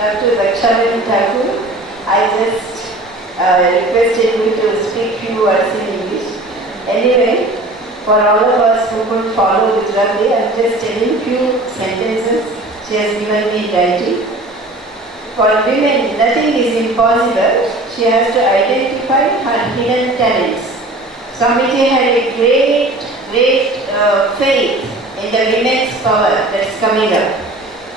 Dr. Rakshamani Thakur, I just requested you to speak few words in English. Anyway, for all of us who could follow Gujarati, I am just telling few sentences she has given me in writing. For women, nothing is impossible. She has to identify her hidden talents. Swamiji had a great faith in the women's power that's coming up.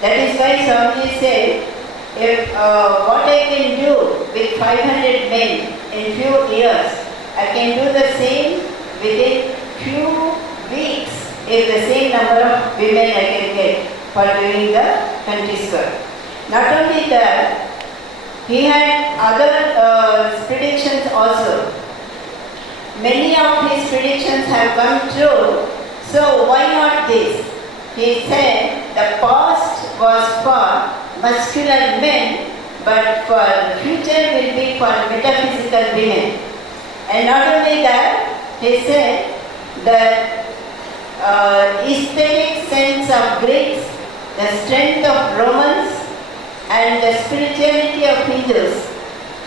That is why Swamiji said, if what I can do with 500 men in few years, I can do the same within few weeks if the same number of women I can get for doing the country's work. Not only that, he had other predictions also. Many of his predictions have come true, so why not this? He said the past was for muscular men, but for the future will be for metaphysical women. And not only that, he said the aesthetic sense of Greeks, the strength of Romans, and the spirituality of Hindus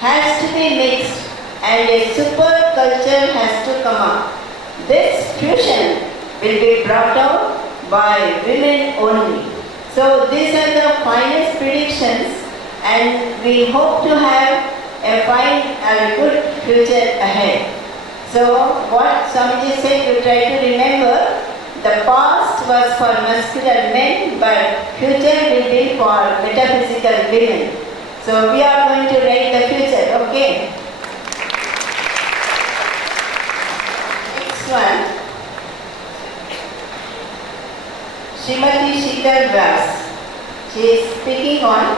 has to be mixed, and a super culture has to come up. This fusion will be brought out by women only. So these are the finest predictions, and we hope to have a fine and good future ahead. So what Swamiji said, you try to remember, the past was for muscular men, but future will be for metaphysical women. So we are going to write the future, okay? Next one. Srimati Sheetal Vyas. She is speaking on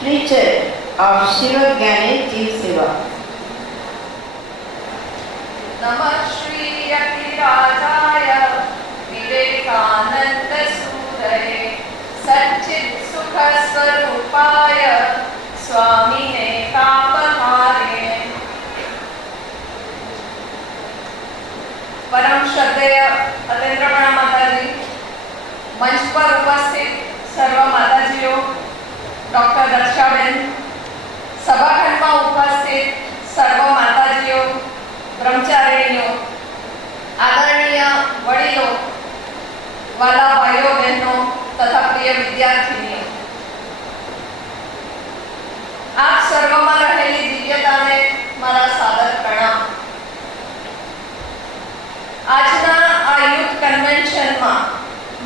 preacher of Shiva Gyani Jeev Seva. नमः श्री अतिराजाय विवेकानंद सूरये सच्चित् सुख स्वरूपाय स्वामिने तापहारे। परम श्रद्धेय अतेंद्रमणा माताजी, मंच पर उपस्थित सर्व माताजीओ, doctor दर्शाबेन, सभाखंड में उपस्थित सर्व माताजीओ, ब्रह्मचारिणीओ, आदरणीय वडीलो, वाला भाइयों बहनों तथा प्रिय विद्यार्थिनीओ, आप सर्वમાં રહેલી દિવ્યતાને મારા સાદર પ્રણામ। આજના આ યુથ કન્વેન્શનમાં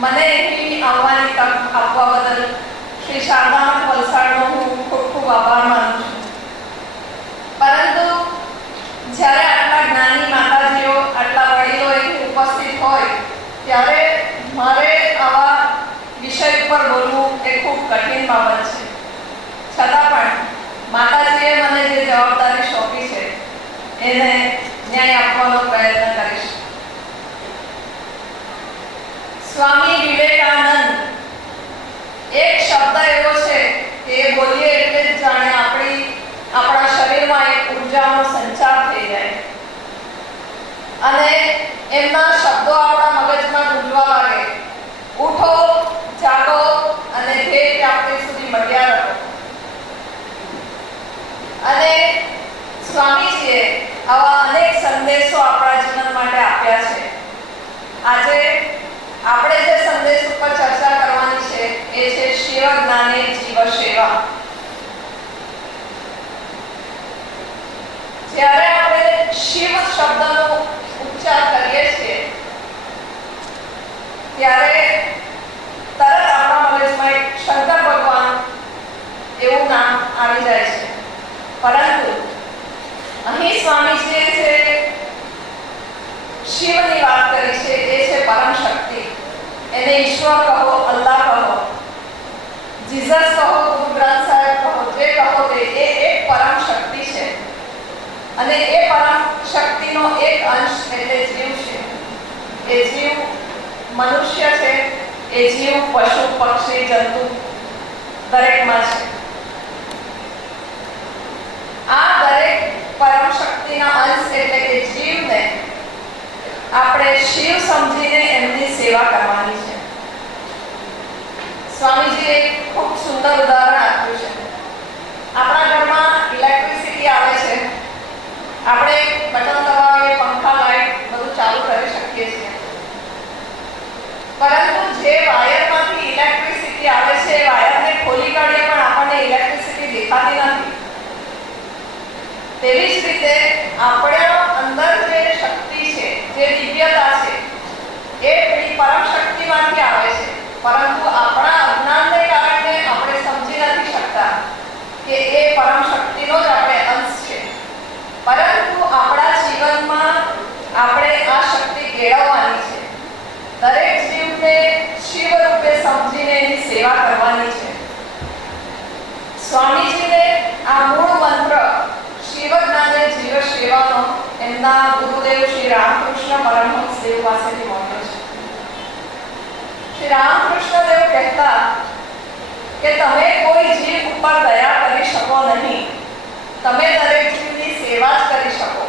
મને અહીં આવવાની તક આપવા બદલ શ્રી શારદામઠ વલસાડનો હું ખૂબ ખૂબ આભાર માનું છું। પરંતુ જ્યારે આટલા જ્ઞાની માતાજીઓ, આટલા વડીલો અહીં ઉપસ્થિત હોય ત્યારે મારે આવા વિષય ઉપર બોલવું એ ખૂબ કઠિન બાબત છે। છતાં પણ માતાજીએ મને જે જવાબદારી સોંપી છે એને ન્યાય આપવાનો પ્રયત્ન કરીશ। સ્વામી વિવેકાનંદ, એક શબ્દ એવો છે કે એ બોલીએ એટલે જ જાણે આપણા શરીરમાં એક ઉર્જાનો સંચાર થઈ જાય અને એમના શબ્દો આપણા મગજમાં ગુંજવા લાગે, ઉઠો, જાગો અને ધ્યેય પ્રાપ્તિ સુધી મળ્યા રહો। અને સ્વામીજીએ આવા અનેક સંદેશો આપણા જીવન માટે આપ્યા છે। આજે આપણે જે સંદેશ ઉપર ચર્ચા કરવાની છે એ છે શિવ જ્ઞાને જીવ સેવા। જ્યારે આપણે શિવ શબ્દનો ઉચ્ચાર કરીએ છીએ ત્યારે તરત આપણા મગજમાં એક શંકર ભગવાન એવું નામ આવી જાય છે। પરંતુ અહીં સ્વામીજીએ જે શિવની વાત કરી છે એ છે પરમ શક્તિ। એને ઈશ્વર કહો, અલ્લાહ કહો, જીસસ કહો, ગુરુ ગ્રંથ સાહેબ કહો, જે કહો તે એ એક પરમ શક્તિ છે અને એ પરમ શક્તિનો એક અંશ એટલે જીવ છે। એ જીવ મનુષ્ય છે, એ જીવ પશુ, પક્ષી, જંતુ દરેકમાં છે। આ દરેક પરમ શક્તિના અંશ એટલે કે જીવને આપણે શિવ સમજીને એમની સેવા કરવાની છે। સ્વામીજી એક ખૂબ સુંદર ઉદાહરણ આપ્યું છે. આપણા ઘરમાં ઇલેક્ટ્રિસિટી આવે છે, આપણે બટન દબાવીએ, પંખા, લાઈટ બધું ચાલુ કરી શકીએ છીએ. પરંતુ જે વાયરમાંથી ઇલેક્ટ્રિસિટી આવે છે એ વાયરને ખોલી કાઢીએ પણ આપણને ઇલેક્ટ્રિસિટી દેખાતી નથી. તેવી જ રીતે આપણા અંદર જે શક્તિ છે, જે દિવ્યતા છે, એ પેલી પરમ શક્તિમાંથી આવે છે. પરંતુ આપણા અજ્ઞાનને કારણે આપણે સમજી નથી શકતા કે એ પરમ શક્તિનો જ આપણે અંશ છે. પરંતુ આપણા જીવનમાં આપણે આ શક્તિ કેળવવાની છે. દરેક જીવને શિવ રૂપે સમજીને એની સેવા કરવાની છે. સ્વામીજીને આ મૂળ મંત્ર શિવ જ્ઞાને જીવ સેવાનો એમના ગુરુદેવ શ્રી રામકૃષ્ણ પરમહંસ દેવ પાસેથી મળ્યો છે. શ્રી રામકૃષ્ણ દેવ કહેતા કે તમે કોઈ જીવ ઉપર દયા કરી શકો નહીં, તમે દરેક જીવની સેવા જ કરી શકો.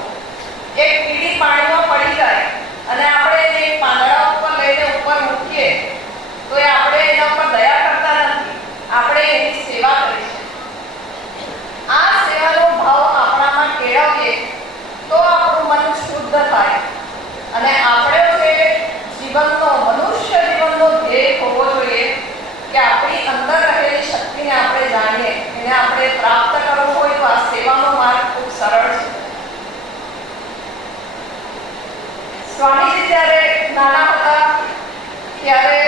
એક કીડી પાણીમાં પડી જાય અને આપણે એને એક પાંદડા ઉપર લઈને ઉપર મૂકીએ તો એ આપણે એના ઉપર દયા કરતા નથી, આપણે એની સેવા કરી છે. આ સેવાનો ભાવ આપણામાં કેળવીએ તો આપણું મન શુદ્ધ થાય અને આપણે જે જીવનનો મનુષ્ય જીવનનો ધ્યેય હોવો જોઈએ કે આપણી અંદર રહેલી શક્તિને આપણે જાણીએ, એને આપણે પ્રાપ્ત કરવું હોય તો આ સેવાનો માર્ગ ખૂબ સરળ છે. સ્વામીજી જ્યારે નાના હતા ત્યારે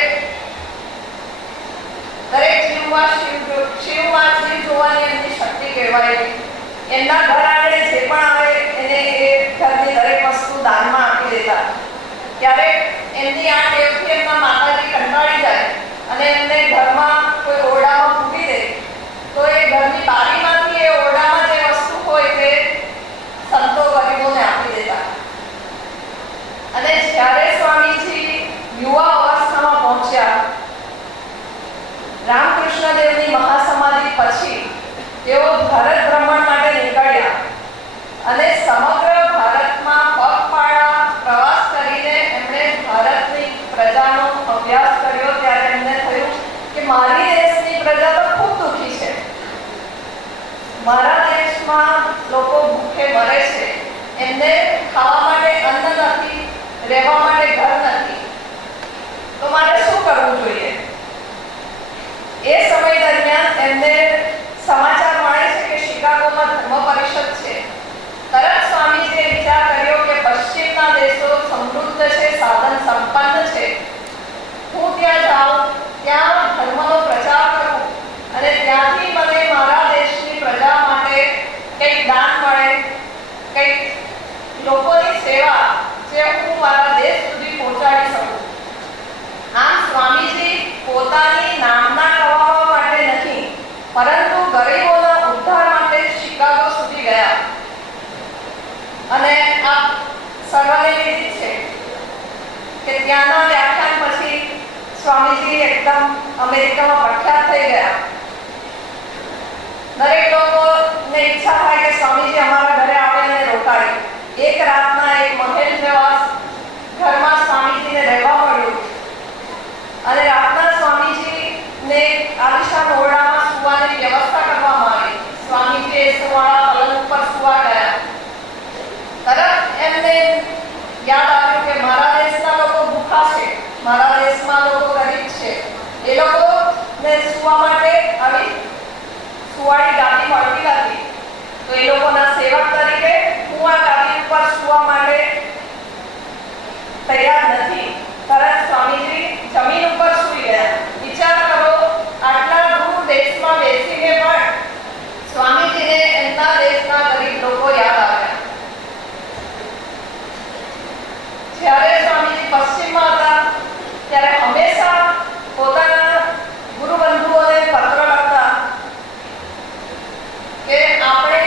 દરેક જીવમાં જીવ જોવાની એમની શક્તિ કહેવાયેલી. એમના ઘર આગળ જે પણ આવે એને એ ઘરની દરેક વસ્તુ દાનમાં આપી દેતા. ક્યારેક એમની આ ટેવથી એમના માતાજી કંટાળી જાય અને એમને ઘરમાં કોઈ ઓરડામાં મૂકી દે તો એ ઘરની બારીમાંથી એ ઓરડામાં જે વસ્તુ હોય તે સંતો ગરીબોને આપી દેતા. અને જ્યારે સ્વામીજી યુવા અવસ્થામાં પહોંચ્યા, રામકૃષ્ણ દેવની મહાસમાધિ પછી તેઓ ભારત ભ્રમણ માટે નીકળ્યા અને સમગ્ર ભારતમાં પગપાળા પ્રવાસ કરીને એમણે ભારતની પ્રજાનો અભ્યાસ કર્યો. ત્યારે એમને થયું કે મારી દેશની પ્રજા તો ખૂબ દુઃખી છે, મારા દેશમાં લોકો ભૂખે મરે છે, એમને ખાવા માટે અન્ન નથી, રહેવા માટે ઘર નથી, તો મારે શું કરવું જોઈએ? એ સમય દરમિયાન એમને સમાચાર મળે છે કે શિકાગોમાં ધર્મ પરિષદ છે. તરત સ્વામીજીએ વિચાર કર્યો કે પશ્ચિમના દેશો સમૃદ્ધ છે, સાધન સંપન્ન છે, હું ત્યાં જાઉં, ત્યાં ધર્મનો પ્રચાર કરું અને ત્યાંથી મને મારા દેશની પ્રજા માટે કંઈક દાન મળે, કંઈક લોકોની સેવા જે હું મારા દેશ સુધી પહોંચાડી શકું. આમ સ્વામીજી પોતાની નામના કમાવા માટે નહીં પરંતુ ગરીબોના ઉદ્ધાર માટે શિકાગો સુધી ગયા. અને આ સર્વને વિદિત છે કે ત્યાંના વ્યાખ્યાન પછી સ્વામીજી એકદમ અમેરિકામાં પ્રખ્યાત થઈ ગયા. દરેક લોકોને ઈચ્છા થાય કે સ્વામીજી અમારા ઘરે આવે અને રોકાય. એક રાતના એક મહેલ જેવા ઘરમાં સ્વામીજીને રહેવા મળ્યું અને રાતના સ્વામીજીને આલિશાન ઓરડામાં સુવાની વ્યવસ્થા કરવામાં આવી. સ્વામીજી એ સુવાળા પલંગ ઉપર સુવા ગયા. તરત એમને યાદ આવ્યું કે મારા દેશના લોકો ભૂખા છે, મારા દેશમાં લોકો ગરીબ છે, એ લોકોને સુવા માટે આવી સુવાળી ગાદી મળતી નથી, તો એ લોકોના સેવક તરીકે હું આ ગાદી ઉપર સુવા માટે તૈયાર નથી. તરત સ્વામીજી જમીન ઉપર સૂઈ ગયા. વિચાર કરો, આટલા દૂર દેશમાં બેસીને પણ સ્વામીજીને એમના દેશના ગરીબ લોકો યાદ આવ્યા. જ્યારે સ્વામીજી પશ્ચિમમાં હતા ત્યારે હંમેશા પોતાના ગુરુબંધુઓને પત્ર લખતા કે આપણે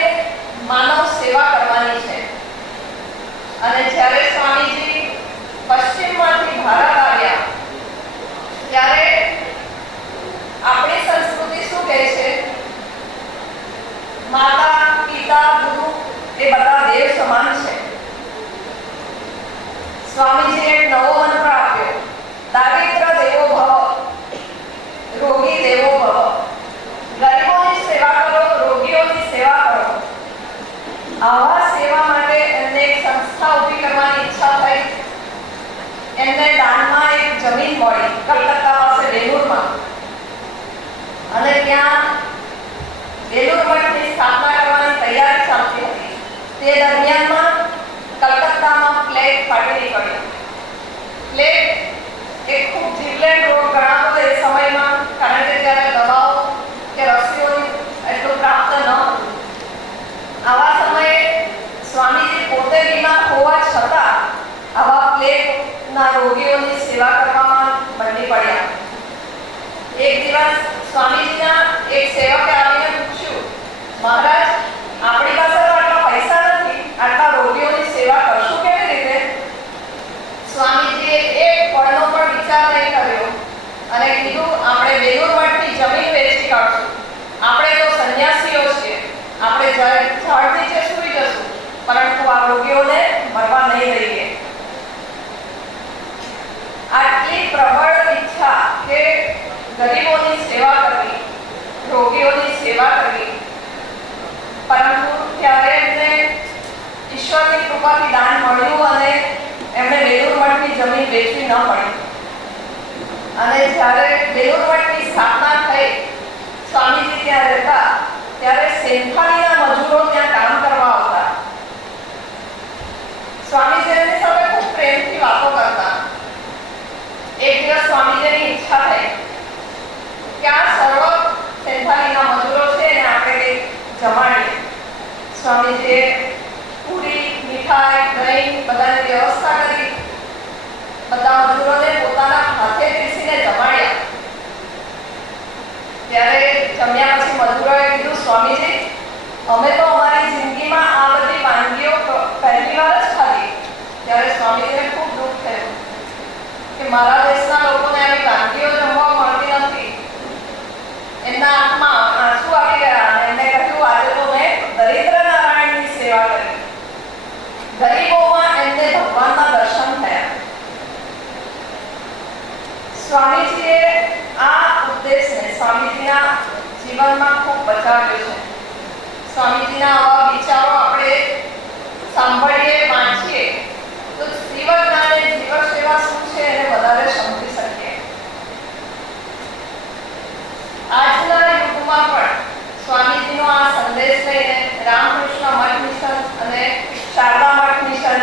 માનવ સેવા કરવાની છે. અને જ્યારે સ્વામીજી પશ્ચિમમાંથી ભારત આવ્યા ત્યારે આપણી સંસ્કૃતિ શું કહે છે? માતા, પિતા, ગુરુ એ બધા દેવ સમાન છે. સ્વામીજીએ એક નવો મંત્ર આપ્યો, દારિદ્ર દેવો ભવ, રોગી દેવો ભવ. ગરીબોની જમીન મળી કલકત્તા પાસે બેલુરમાં, અને ત્યાં બેલુર મઠની સ્થાપના કરવાની તૈયારી ચાલતી હતી. તે દરમિયાનમાં કલકત્તામાં પ્લેગ ફાટી નીકળ્યો. પ્લેગ એક ખૂબ જીવલેણ રોગ ગણાતો એ સમયમાં, કારણ કે ત્યારે દવાઓ કે રસીઓની એટલું પ્રાપ્ત ન હતું. આવા સમયે સ્વામીજી પોતે બીમાર હોવા છતાં આવા પ્લેગના રોગીઓની સેવા કરવામાં મંડી પડ્યા. એક દિવસ સ્વામીજીના એક સેવકે આવીને પૂછ્યું, મહારાજ, આપણી પાસે તો આટલા પૈસા નથી, આટલા રોગીઓની સેવા કરશું કેવી રીતે? સ્વામીજીએ એક પળનો પણ વિચાર નહીં કર્યો અને કીધું, આપણે બેલુર મઠની જમીન વેચી કાઢશું. આપણે તો સંન્યાસીઓ છીએ, આપણે ઝાડ નીચે સૂઈ જશું, પરંતુ આ રોગીઓને મરવા નહીં દઈએ. આટલી પ્રબળ ઈચ્છા કે ગરીબોની સેવા કરવી, રોગીઓની સેવા કરવી, પરંતુ ત્યારે એમને ઈશ્વરની કૃપાથી દાન મળ્યું અને એમણે બેલુર મઠની જમીન વેચવી ન પડી. અને જ્યારે બેલુર મઠની સ્થાપના થઈ, સ્વામીજી ત્યાં રહેતા, ત્યારે સેંથાણીના મજૂરો ત્યાં કામ કરવા આવતા. સ્વામીજી એમની સાથે ખૂબ પ્રેમથી વાતો કરતા. એક દિવસ સ્વામીજીની ઈચ્છા થઈ કે આ સર્વ સેંથાણીના મજૂરો છે એને આપણે કંઈક જમાડીએ. સ્વામીજીએ પૂરી, મીઠાઈ, દહીં બધાની વ્યવસ્થા કરી. બધા મજૂરોને પોતાના હાથે પીસીને જમાડ્યા. ત્યારે જમ્યા પછી મજૂરોએ કીધું, સ્વામીજી, અમે તો અમારી જિંદગીમાં આ બધી વાનગીઓ પહેલી વાર જ ખાધી. ત્યારે સ્વામીજીને ખૂબ દુઃખ થયું કે મારા દેશના લોકોને આવી વાનગીઓ જમવા મળતી નથી. એમના આંખમાં આંસુ આવી ગયા અને એમણે કહ્યું, આજે તો મેં દરિદ્ર નારાયણની સેવા કરી. ગરીબોમાં એમને ભગવાનના દર્શન થયા. સ્વામીજીએ આ ઉદ્દેશને સ્વામીજીના જીવનમાં ખૂબ બચાવ્યો છે. સ્વામીજીના આવા વિચારો આપણે સાંભળીએ, વાંચીએ તો જીવજ્ઞાન અને જીવ સેવા શું છે એને વધારે સમજી શકીએ. આજના યુગમાં પણ સ્વામીજીનો આ સંદેશ લઈને રામકૃષ્ણ મઠ મિશન અને શારદા મઠ મિશન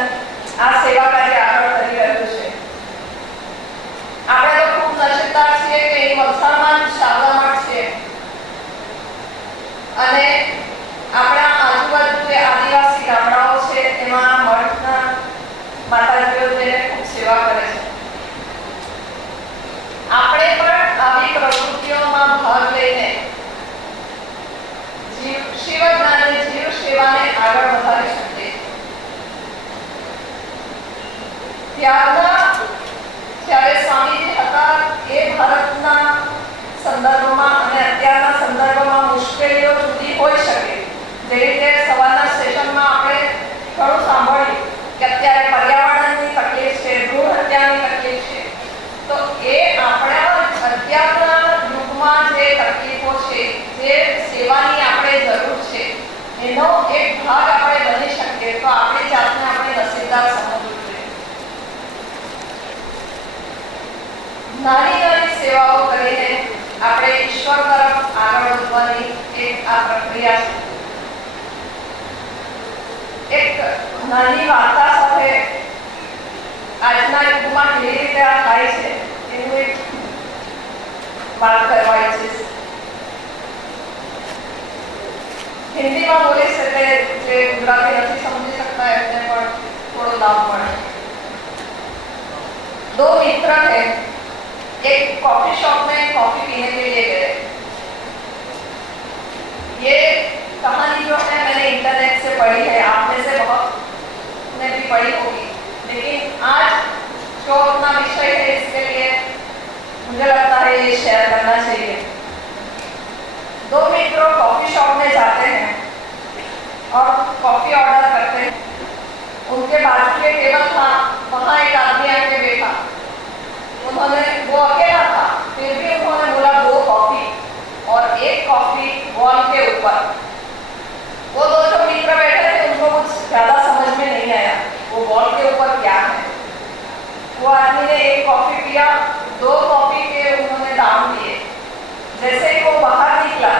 આ સેવા કાર્ય આગળ કરી રહ્યું છે. આપણે તો ખૂબ નસીબદાર છીએ કે અહીં વલસાડમાં જ શારદા મઠ છે અને આપણા આજુબાજુ જે આદિવાસી ગામડાઓ છે એમાં મઠના માતાજીઓ જઈને ખૂબ સેવા કરે છે. આપણે પણ આવી પ્રવૃત્તિઓમાં ભાગ લઈને શિવ જ્ઞાન અને જીવ સેવાને આગળ વધારી શકીએ. જ્યારે સ્વામીજી હતા એ ભારતના સંદર્ભમાં અને અત્યારના સંદર્ભમાં મુશ્કેલીઓ જુદી હોઈ શકે. જે રીતે સવારના સેશનમાં આપણે ઘણું સાંભળ્યું કે અત્યારે પર્યાવરણની તકલીફ છે, ભ્રૂણ હત્યાની તકલીફ છે, તો એ આપણા અત્યારના યુગમાં જે તકલીફો છે, જે સેવાની આપણે જરૂર છે, એનો એક ભાગ આપણે બની શકીએ તો આપણી જાતને આપણે નસીબદાર સમજવું જોઈએ. નાની નાની સેવાઓ કરીને આપણે ઈશ્વર તરફ આગળ વધવાની એક આ પ્રક્રિયા છે. એક નાની વાર્તા સાથે આજના યુગમાં કેવી રીતે આ થાય છે એનું એક વાત કરવા ઈચ્છીશ. હિન્દીમાં બોલીશ એટલે જે ગુજરાતી નથી સમજી શકતા એમને પણ થોડો લાભ મળે. दो मित्र थे, एक कॉफी शॉप में कॉफी पीने के लिए गए. ये कहानी जो है मैंने इंटरनेट से पढ़ी है, आप में से बहुत ने भी पढ़ी होगी, लेकिन आज जो अपना विषय है इसके लिए मुझे लगता है ये शेयर करना चाहिए. दो मित्र कॉफी शॉप में जाते हैं और कॉफी ऑर्डर करते हैं. उनके बाजू के टेबल था, वहाँ एक आदमी आके बैठा. उन्होंने, वो अकेला था, फिर भी उन्होंने बोला 2 कॉफी और 1 कॉफी वॉल के ऊपर. वो दो जो मित्र बैठे थे उनको कुछ ज्यादा समझ में नहीं आया वो वॉल के ऊपर क्या है. वो आदमी ने 1 कॉफी पिया, दाम दिए। जैसे ही वो बाहर निकला,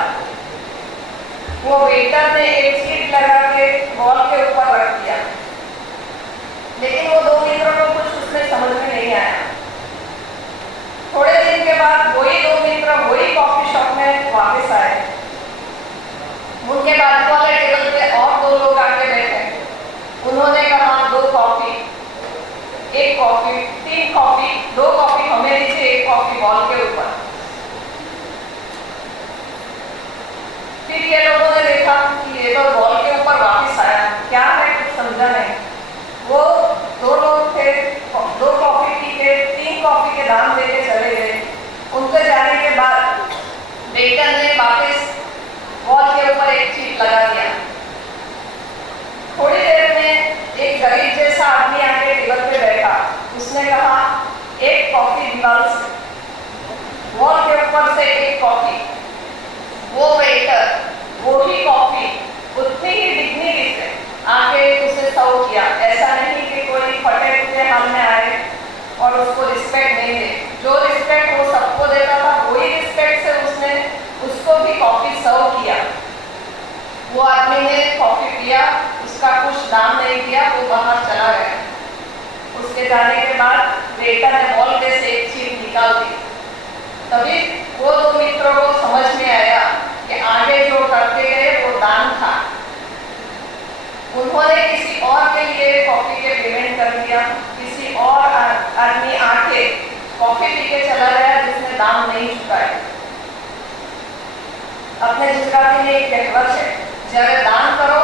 वो वेटर ने एक सीट लगा के वॉल के ऊपर रख दिया, लेकिन वो दो मित्रों को कुछ उसमें समझ में नहीं आया। थोड़े दिन के बाद वही दो मित्र वही कॉफी शॉप में वापस आए। उनके बाजू वाले टेबल पे और दो लोग आके बैठे। उन्होंने कहा 2 कॉफी, 1 कॉफी, 3 कॉफी, 2 कॉफी हमें दीजिए, 1 कॉफी वॉल के ऊपर। फिर ये लोगों ने देखा कि ये तो वॉल के ऊपर वापस आया, क्या है कुछ समझा नहीं। वो 2 लोग थे, 2 कॉफी पी के 3 कॉफी के दाम देके चले गए। उनके जाने के बाद वेटर ने वापस वॉल के ऊपर एक चीट लगा दिया। थोड़ी देर में एक गरीब जैसा आदमी आके टेबल पे बैठा। उसने कहा 1 कॉफी दीवार से, वॉल के ऊपर से 1 कॉफी। वो वेटर वो ही कॉफी उतनी ही डिग्निटी से आके उसे सर्व किया। ऐसा नहीं कि कोई फटे टूटे हाल में आए और उसको रिस्पेक्ट नहीं दे। जो रिस्पेक्ट वो सबको देता था, वही रिस्पेक्ट से उसने उसको भी कॉफी सर्व किया। वो आदमी ने कॉफी पिया, उसका कुछ दाम नहीं दिया, वो बाहर चला गया। उसके जाने के बाद वेटर ने वॉल पे से एक चीज निकाल दी। तभी वो 2 मित्रों को समझ में आया कि आगे जो करते गए वो दान था। उन्होंने किसी और के लिए कॉफी के पेमेंट कर दिया। किसी और आदमी आके कॉफी पी के चला गया जिसने दाम नहीं चुकाया। अपने गुजराती में एक कहावत है, જ્યારે દાન કરો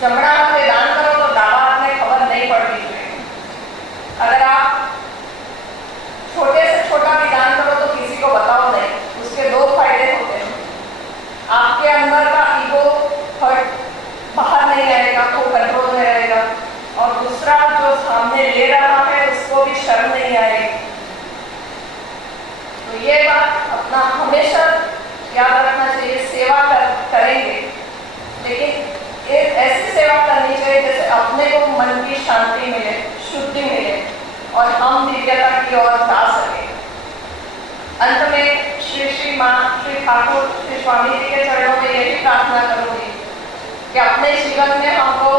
જમણા હાથે દાન કરો તો ડાબા હાથને ખબર નહીં પડવી જોઈએ। अगर आप छोटे से छोटा भी दान करो तो किसी को बताओ नहीं। उसके 2 फायदे होते हैं। आपके अंदर का ईगो हर्ट बाहर नहीं आएगा, वो कंट्रोल में रहेगा, और दूसरा जो सामने ले रहा है उसको भी शर्म नहीं आएगी। तो ये बात अपना हमेशा याद रखना चाहिए। सेवा करेंगे, लेकिन ऐसी सेवा करनी चाहिए जैसे अपने को मन की शांति मिले, शुद्धि मिले और हम दिव्यता की ओर जा सके। अंत में श्री माँ, श्री ठाकुर, श्री स्वामी जी के चरणों में यही प्रार्थना करूंगी कि अपने जीवन में हमको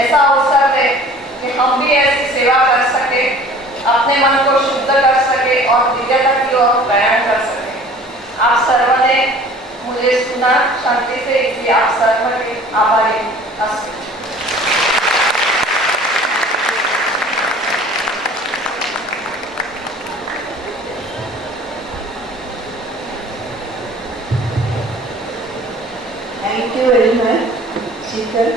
ऐसा अवसर दे कि हम भी ऐसी सेवा कर सके, अपने मन को शुद्ध कर सके और दिव्यता की ओर प्रयाण कर सके। आप सर्व ने मुझे सुना शांति से, इसलिए आप सर्व के आभारी हूँ। Thank you very much, Sheetal.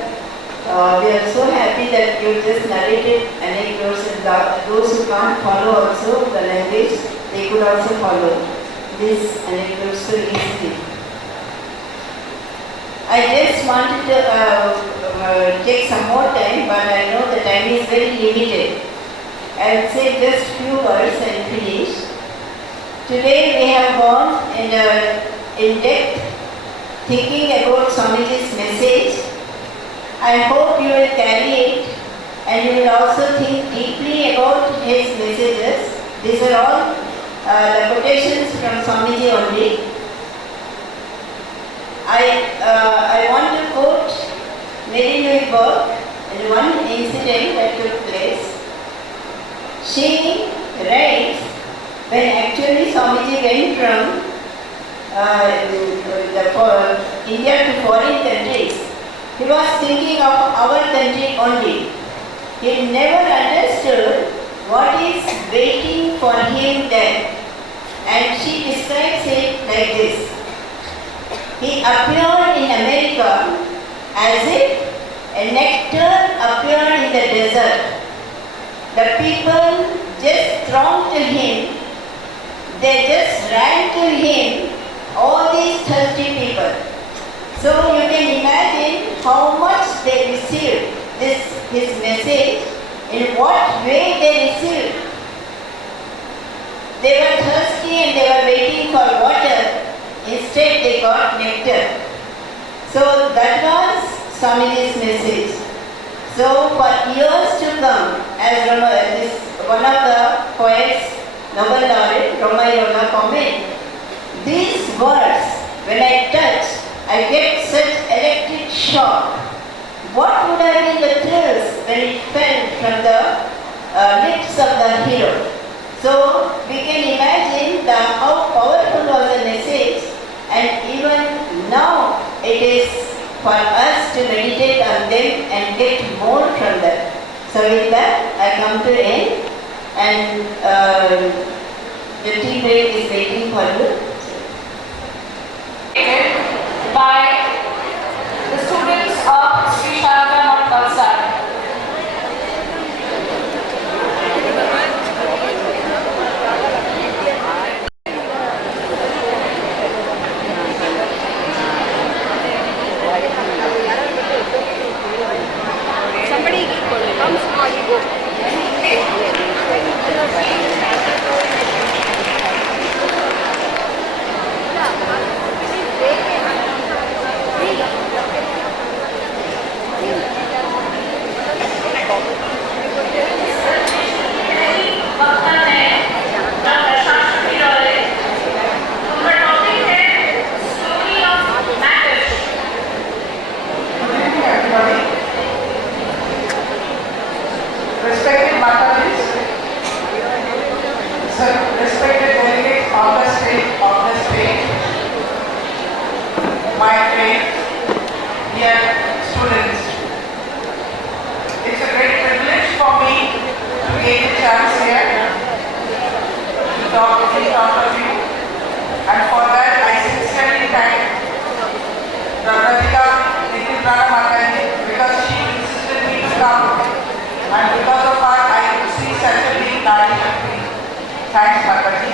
We are so happy that you just narrated anecdotes, and those who can't follow also the language, they could also follow these anecdotes so easily. I just wanted to take some more time, but I know the time is very limited. I'll say just few words and finish. Today we have gone in depth thinking about Swamiji's message. I hope you will carry it and you will also think deeply about his messages. These are all the quotations from Swamiji only. I want to quote Mary Louise Burke and one incident that took place. She writes, when actually Swamiji went from India to foreign countries, he was thinking of our country only. He never understood what is waiting for him there. And she describes it like this. He appeared in America as if a nectar appeared in the desert. The people just thronged to him. They just ran to him, all these thirsty people. So you can imagine how much they received his message, in what way they received. They were thirsty and they were waiting for water. Instead they got nectar. So that was Swamiji's message. So for years to come, as one of the poets, Nobel laureate Ramayana comments, these words, when I touch, I get such electric shock. What would have been the thrills when it fell from the lips of the hero? So we can imagine how powerful was the message, and even now it is for us to meditate on them and get more from them. So with that, I come to end, and the tea break is waiting for you. By the students of Sri Sharda Math Valsad. Somebody comes or you go. Respected Mataji, respected delegates on the stage, my friends, dear students. It's a great privilege for me to get a chance here to talk with each of you, and for that I sincerely thank Radhika Nityarana Mataji because she insisted me to come. And because of her, I could see such a big Nari Shakti. Thanks, Mataji.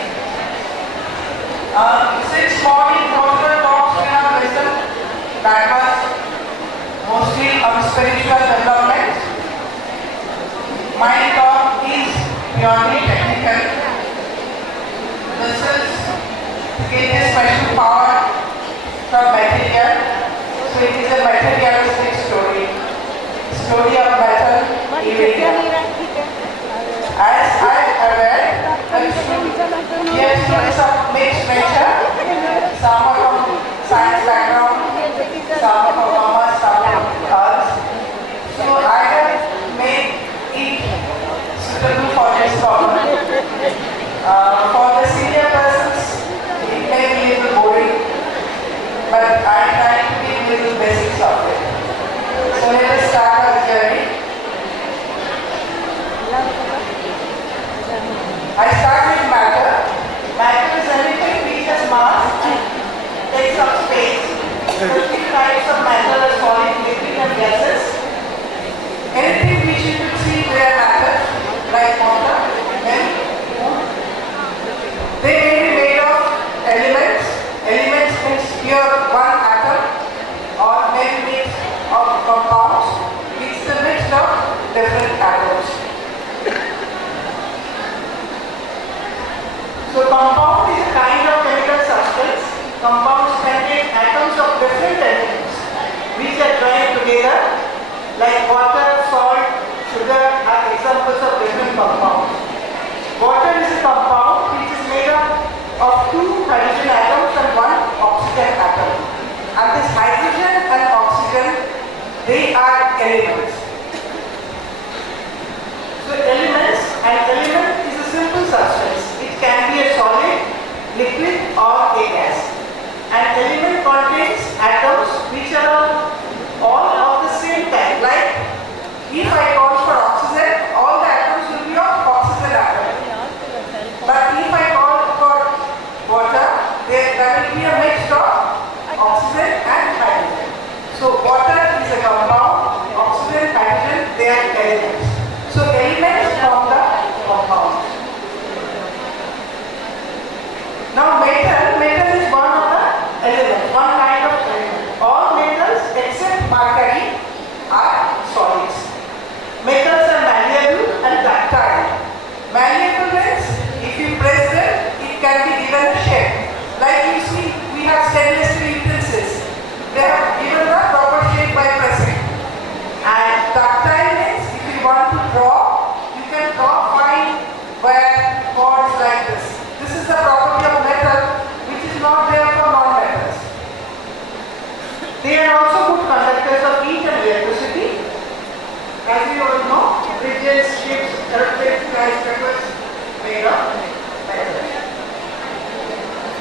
Since morning, Dr. talks we have listened, that was mostly on spiritual development. My talk is purely technical. This is to get a special power from material. So it is a materialistic story. Story of metal. As I aware, here students of mixed nature, some are from science background, some are from commerce, some are from arts. So I have made it suitable for this problem. For the senior persons, it may be a little boring, but I try to give little basics of it. So let us start our journey. I start with matter. Matter is anything which has mass and takes up space. Different types of matter are solid, liquid and gases. Anything which you could see where matter, like water, milk, food, they may be made of elements. Elements means pure one atom, or maybe mix of compounds. It's the mix of different atoms. So compound is a kind of chemical substance. Compounds contain atoms of different elements which are joined together, like water, salt, sugar are examples of different compounds. Water is a compound which is made up of two hydrogen atoms and one oxygen atom. And this hydrogen and oxygen, they are elements. So elements, an element is a simple substance. It can be a solid, liquid or a gas. An element contains atoms which are all of the same kind. Like if I call for oxygen, all the atoms will be of oxygen atom. But if I call for water, there will be a mixture of oxygen and hydrogen. So water is a compound, oxygen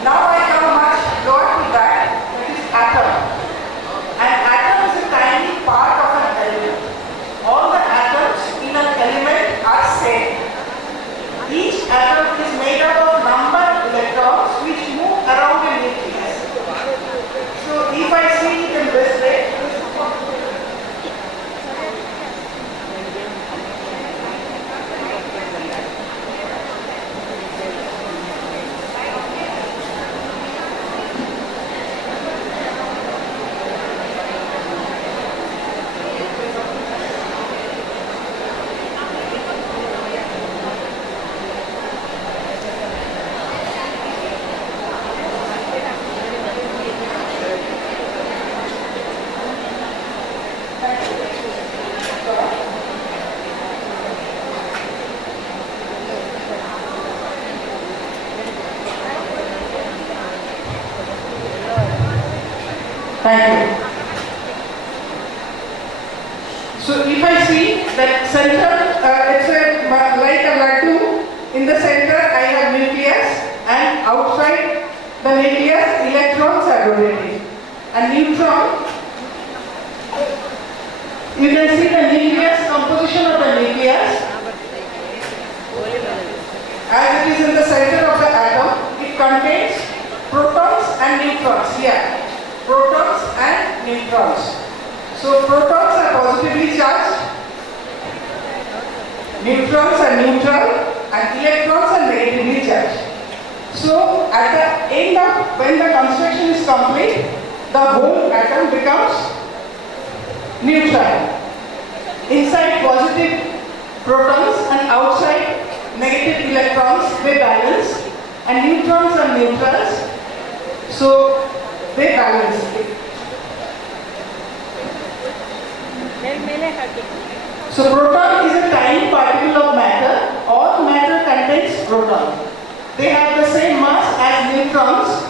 Now I come much lower to that is atom. An atom is a tiny part of an element. All the atoms in an element are same. Each atom is made up of number of electrons which move around a nucleus. So if I see it in this way, thank you. So if I see that center, it's like a laddu. In the center I have nucleus, and outside the nucleus electrons are rotating. And neutron, you can see the nucleus, composition of the nucleus. As it is in the center of the atom, it contains protons and neutrons here. Protons and neutrons. So protons are positively charged, neutrons are neutral, and electrons are negatively charged. So at the end of when the construction is complete, the whole atom becomes neutral. Inside positive protons and outside negative electrons, they balance, and neutrons are neutrals. So they balance. So proton is a tiny particle of matter. All matter contains proton. They have the same mass as neutrons.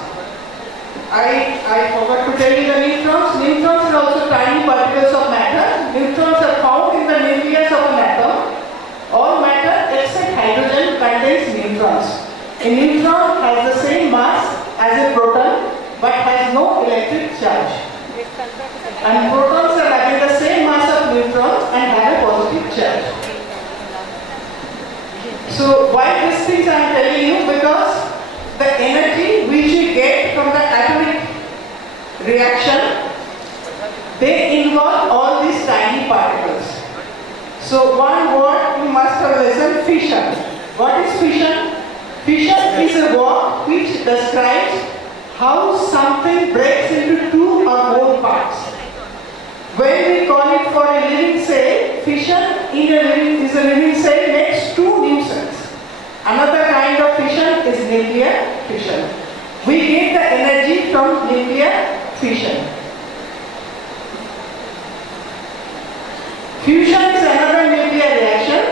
I forgot to tell you the neutrons. Neutrons are also tiny particles of matter. Neutrons are found in the nucleus of an atom. All matter except hydrogen contains neutrons. A neutron has the same mass as a proton but has no electric charge. And protons are having the same mass of neutrons and have a positive charge. So why these things I am telling you? Because the energy which we get from the atomic reaction, they involve all these tiny particles. So one word you must have listened, fission. What is fission? Fission is a word which describes how something breaks into two or more parts. When we call it for a living cell, fission is a living cell makes two new cells. Another kind of fission is nuclear fission. We get the energy from nuclear fission. Fusion is another nuclear reaction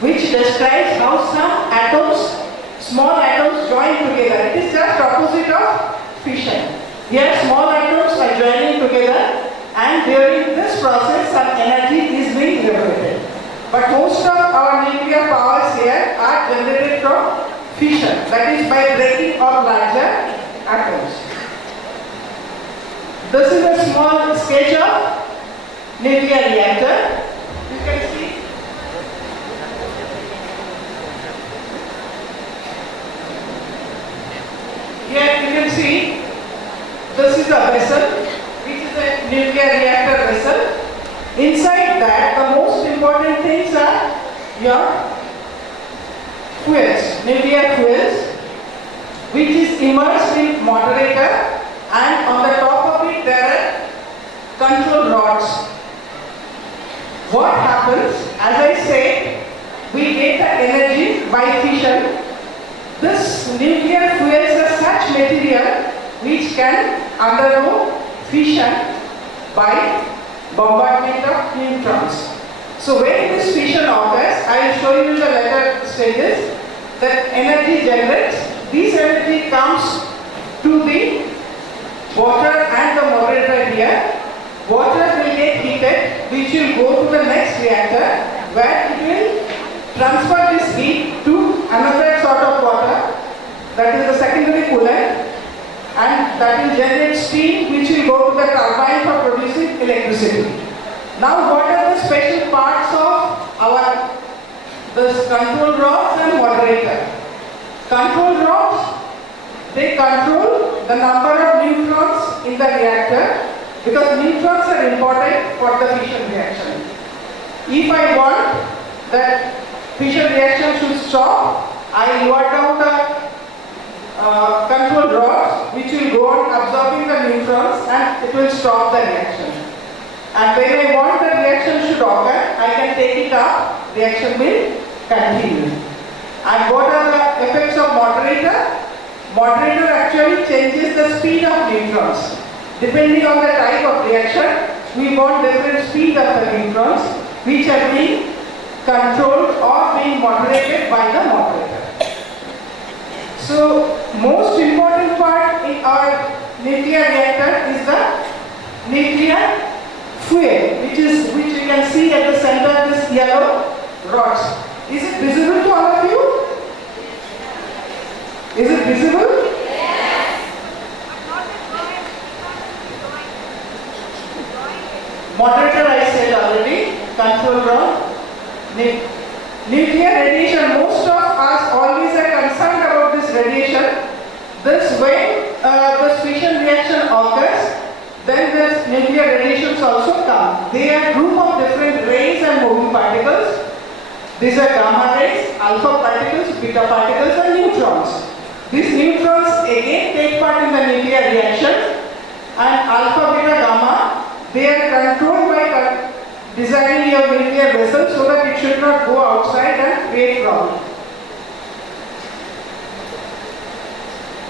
which describes how some atoms, small atoms join together. It is just opposite of fission. Here small atoms are joining together, and during this process some energy is being liberated. But most of our nuclear powers here are generated from fission, that is by breaking of larger atoms. This is a small sketch of nuclear reactor. You can see here, you can see this is a vessel which is a nuclear reactor vessel. Inside that, the most important things are your fuels, nuclear fuels, which is immersed in moderator, and on the top of it there are control rods. What happens, as I said, we get the energy by fission. This nuclear fuels are such material which can undergo fission by bombardment of neutrons. So when this fission occurs, I will show you the later stages, that energy generates. This energy comes to the water and the moderator here. Water will get heated, which will go to the next reactor, where it will transfer this heat to another sort of water, that is the secondary coolant, and that will generate steam which will go to the turbine for producing electricity. Now what are the special parts of our this control rods and moderator? Control rods, they control the number of neutrons in the reactor because neutrons are important for the fission reaction. If I want that fission reaction should stop, I lower down the control rods which will go on absorbing the neutrons and it will stop the reaction. And when I want the reaction should occur, I can take it up, reaction will continue. And what are the effects of moderator? Moderator actually changes the speed of neutrons. Depending on the type of reaction, we want different speed of the neutrons which are being controlled or being moderated by the moderator. So, most important part in our nuclear reactor is the nuclear fuel, which you can see at the center of this yellow rods. Is it visible to all of you? Is it visible? Yes. Moderator I said already, control rod. Nuclear radiation, most of us always are concerned about this radiation. This when the fission reaction occurs, then this nuclear radiations also come. They are group of different rays and moving particles. These are gamma rays, alpha particles, beta particles and neutrons. These neutrons again take part in the nuclear reaction, and alpha, beta, gamma, they are controlled by designing your nuclear vessel so that it should not go outside and create problem.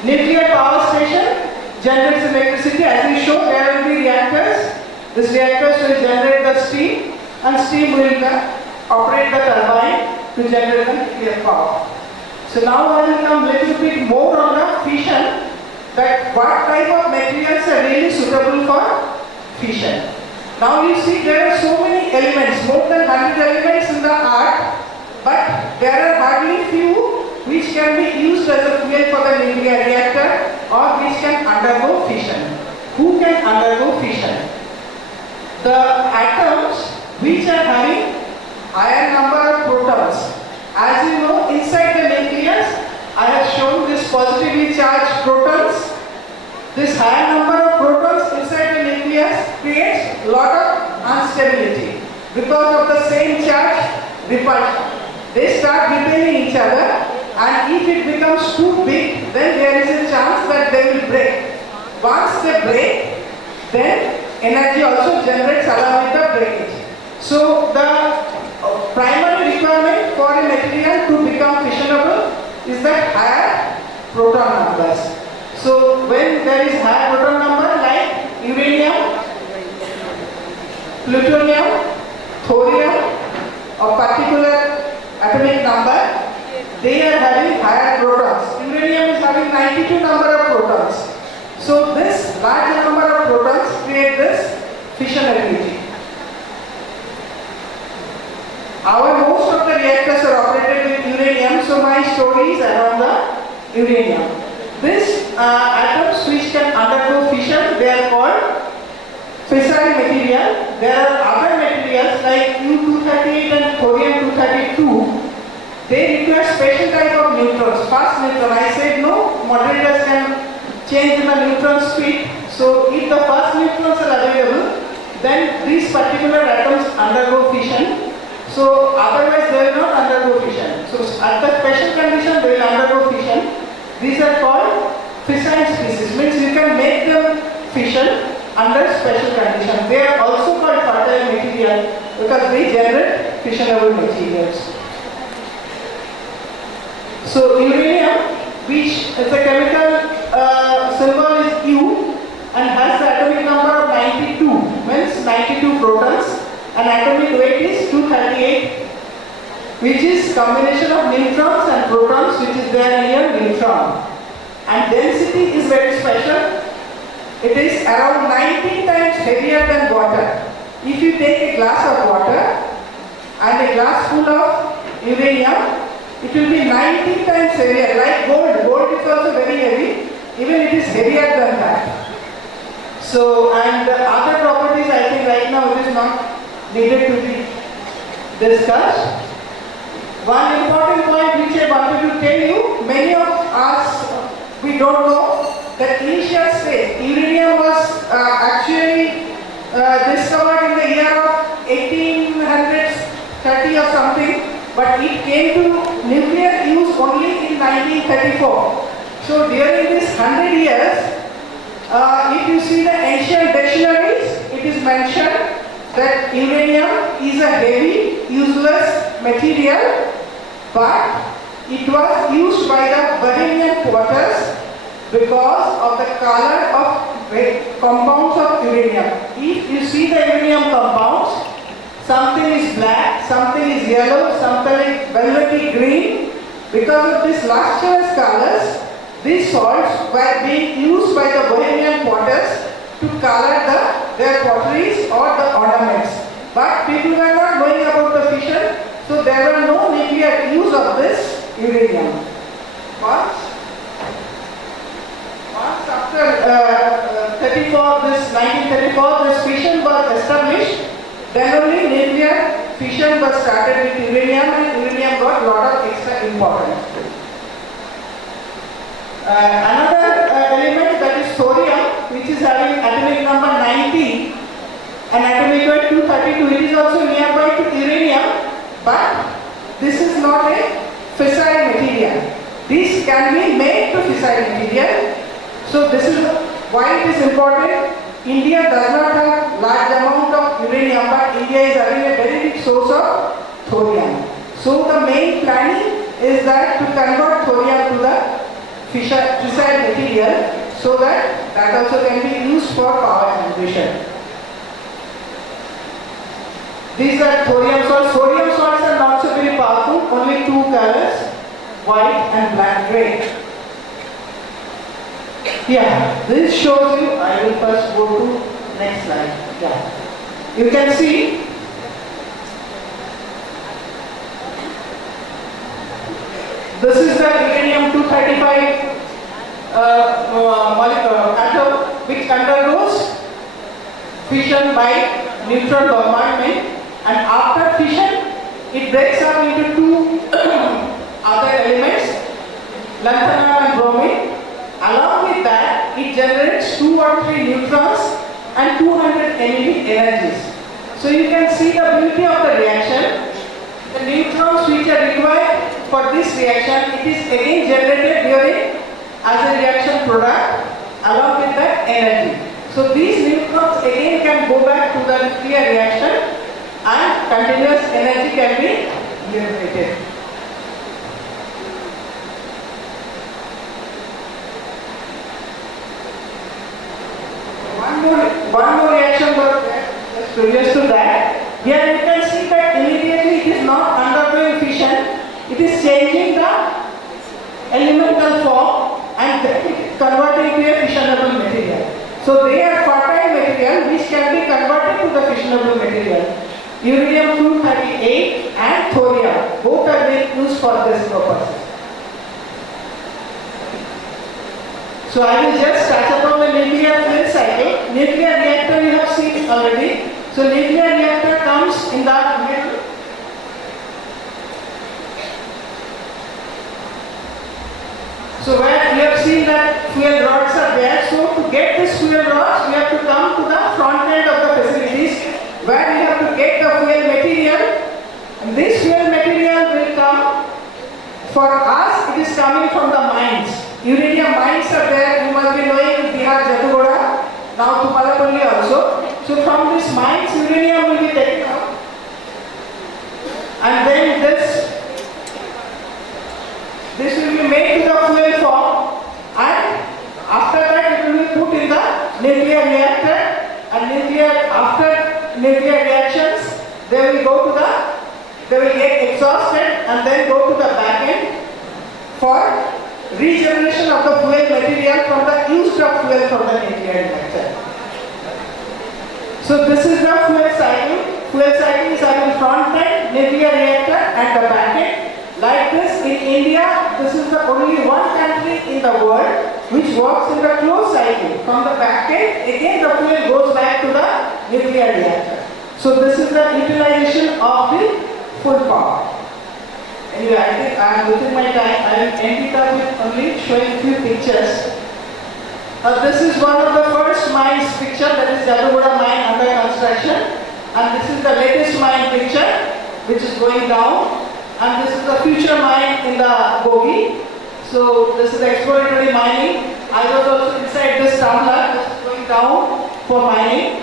Nuclear power station generates electricity. As we show, there will be reactors. These reactors will generate the steam, and steam will operate the turbine to generate the nuclear power. So now I will come a little bit more on the fission, that what type of materials are really suitable for fission. Now you see there are so many elements, more than 100 elements in the art, but there are hardly few which can be used as a fuel for the nuclear reactor or which can undergo fission. Who can undergo fission? The atoms which are having higher number of protons. As you know, inside the nucleus, I have shown this positively charged protons. This higher number of protons inside the nucleus creates a lot of instability because of the same charge repulsion. They start repelling each other, and if it becomes too big, then there is a chance that they will break. Once they break, then energy also generates along with the breakage. So the primary requirement for a material to become fissionable is that higher proton numbers. So when there is higher proton number like uranium, plutonium, thorium or particular atomic number, they are having higher protons. Uranium is having 92 number of protons. So this large number of protons create this fission ability. Most of the reactors are operated with uranium, so my story is around the uranium. These atoms which can undergo fission, they are called fissile material. There are other materials like U-238 and thorium-232. They require special type of neutrons, fast neutron. I said no, moderators can change the neutron speed. So if the fast neutrons are available, then these particular atoms undergo fission. So otherwise they will not undergo fission. So at the special condition they will undergo fission. These are called fissile species, means you can make them fission under special condition. They are also called fertile material because they generate fissionable materials. So uranium, which is a chemical symbol is U and has the atomic number of 92, means 92 protons, and atomic weight is 238, which is combination of neutrons and protons, which is there here neutron. And density is very special. It is around 19 times heavier than water. If you take a glass of water and a glass full of uranium, it will be 19 times heavier, like gold. Gold is also very heavy. even it is heavier than that. So, and the other properties, I think right now it is not needed to be discussed. One important point which I wanted to tell you, many of us, we don't know that initial stage, uranium was actually discovered in the year of 1830 or something, but it came to nuclear use only in 1934. So during this 100 years, if you see the ancient dictionaries, it is mentioned that uranium is a heavy, useless material, but it was used by the Bohemian potters because of the color of compounds of uranium. If you see the uranium compounds, something is black, something is yellow, something is velvety green. Because of these lustrous colors, these salts were being used by the Bohemian potters to color their potteries or the ornaments. But people were not knowing about the fission, so there were no nuclear use of this uranium. Once after 1934, this fission was established, then only nuclear fission was started with uranium, and uranium got a lot of extra importance. Another element, that is thorium, which is having atomic number 90 and atomic weight 232, it is also nearby to uranium, but this is not a fissile material. This can be made to fissile material. So this is why it is important. India does not have large amount of uranium, but India is having a very big source of thorium. So the main planning is that to convert thorium to the fissile material, so that also can be used for power generation. These are thorium salts. Thorium salts are not so very powerful, only two colors, white and black gray. Yeah, this shows you, I will first go to next slide. Yeah. You can see this is the uranium-235 molecule atom which undergoes fission by neutron bombardment, and after fission it breaks up into two other elements, lanthanum and bromine. Along with that, it generates 2 or 3 neutrons and 200 MeV energies. So you can see the beauty of the reaction. The neutrons which are required for this reaction, it is again generated during as a reaction product along with that energy. So these neutrons again can go back to the nuclear reaction and continuous energy can be generated. One more reaction was there, just previous to that. Here you can see that immediately it is not undergoing fission, it is changing the elemental form and converting to a fissionable material. So they are fertile material which can be converted to the fissionable material. Uranium-238 and thorium, both are being used for this purpose. So I will just touch upon the nuclear fuel cycle. Nuclear reactor you have seen already. So nuclear reactor comes in the middle. So where you have seen that fuel rods are there. So to get this fuel rods, we have to come to the front end of the facilities where we have to get the fuel material. And this fuel material will come, for us it is coming from the mines. Uranium mines are there, you must be knowing Bihar, Jatugoda, now Tupalapalli also. So from these mines, uranium will be taken out. And then this will be made to the fuel form, and after that it will be put in the nuclear reactor, and after nuclear reactions, they will get exhausted and then go to the back end for regeneration of the fuel material from the used up fuel from the nuclear reactor. So this is the fuel cycle. Fuel cycle is having front end, nuclear reactor, and the back end. Like this, in India, this is the only one country in the world which works in the closed cycle. From the back end, again the fuel goes back to the nuclear reactor. So this is the utilization of the full power. Anyway, I think I am within my time. I will end it up with only showing few pictures. This is one of the first mines picture, that is Jadugoda mine under construction. And this is the latest mine picture, which is going down. And this is the future mine in the Bogi. So this is exploratory mining. I was also inside this tumbler, which is going down for mining.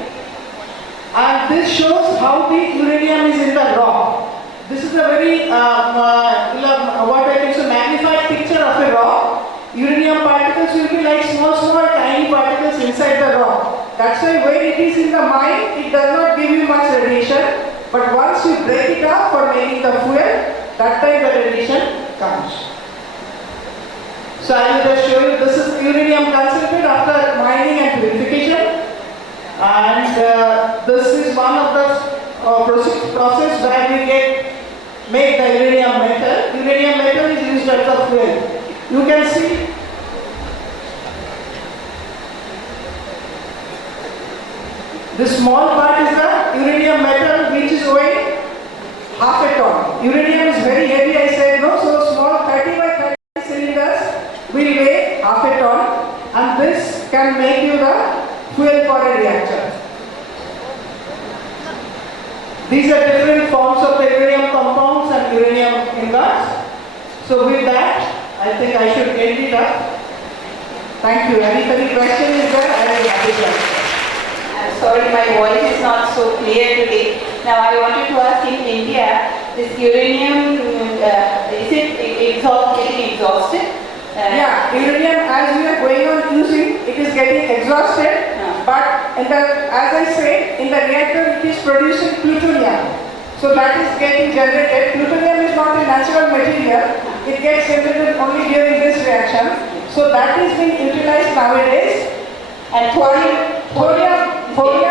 And this shows how the uranium is in the rock. This is a very what I can say magnified picture of a rock. Uranium particles will be like small tiny particles inside the rock. That's why when it is in the mine, it does not give you much radiation. But once you break it up for making the fuel, that time the radiation comes. So I will just show you, this is uranium concentrate after mining and purification. And this is one of the process where we make the uranium metal. Uranium metal is used as a fuel. You can see this small part is the uranium metal which is weighing half a ton. Uranium is very heavy, I said no, so small 30 by 30 cylinders will weigh half a ton, and this can make you the fuel for a reactor. These are different forms of the uranium compounds and uranium ingots. So with that, I think I should end it up. Thank you. Any question is there? I will be happy to answer. I'm sorry, my voice is not so clear today. Now I wanted to ask, in India, this uranium, is it getting exhausted? Yeah, uranium as we are going on using, it is getting exhausted. But as I said, in the reactor it is producing plutonium. So that is getting generated. Plutonium is not a natural material. It gets generated only during this reaction. So that is being utilized nowadays. And thorium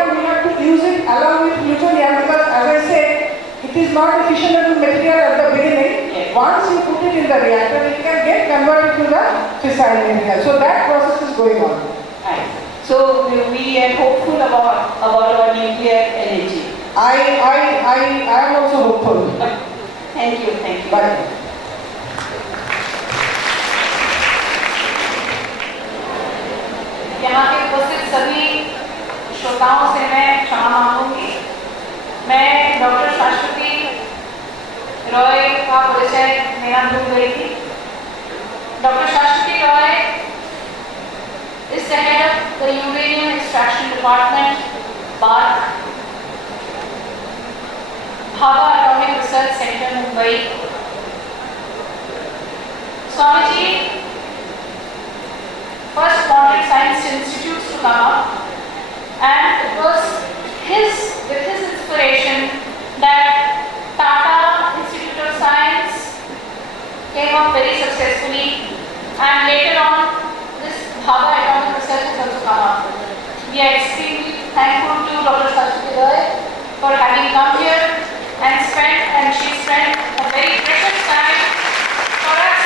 we have to use it along with plutonium, because as I said, it is not a fissionable material at the beginning. Yes. Once you put it in the reactor, it can get converted to the fissile material. So that process is going on. Right. So we are hopeful about our nuclear energy. I am also hopeful. Thank you. Bye. यहाँ के उपस्थित सभी श्रोताओं से मैं क्षमा मांगूंगी। मैं doctor शाश्वती रॉय का परिचय मेरा भूल गई थी। डॉक्टर शाश्वती Roy is the head of the Uranium Extraction Department, BARC, Bhabha Atomic Research Center, Mumbai. Swamiji first wanted science institutes to come up, and it was with his inspiration that Tata Institute of Science came up very successfully, and later on Bhabha Atomic Research has also come up. We are extremely thankful to Dr. Shashi Roy for having come here and she spent a very precious time for us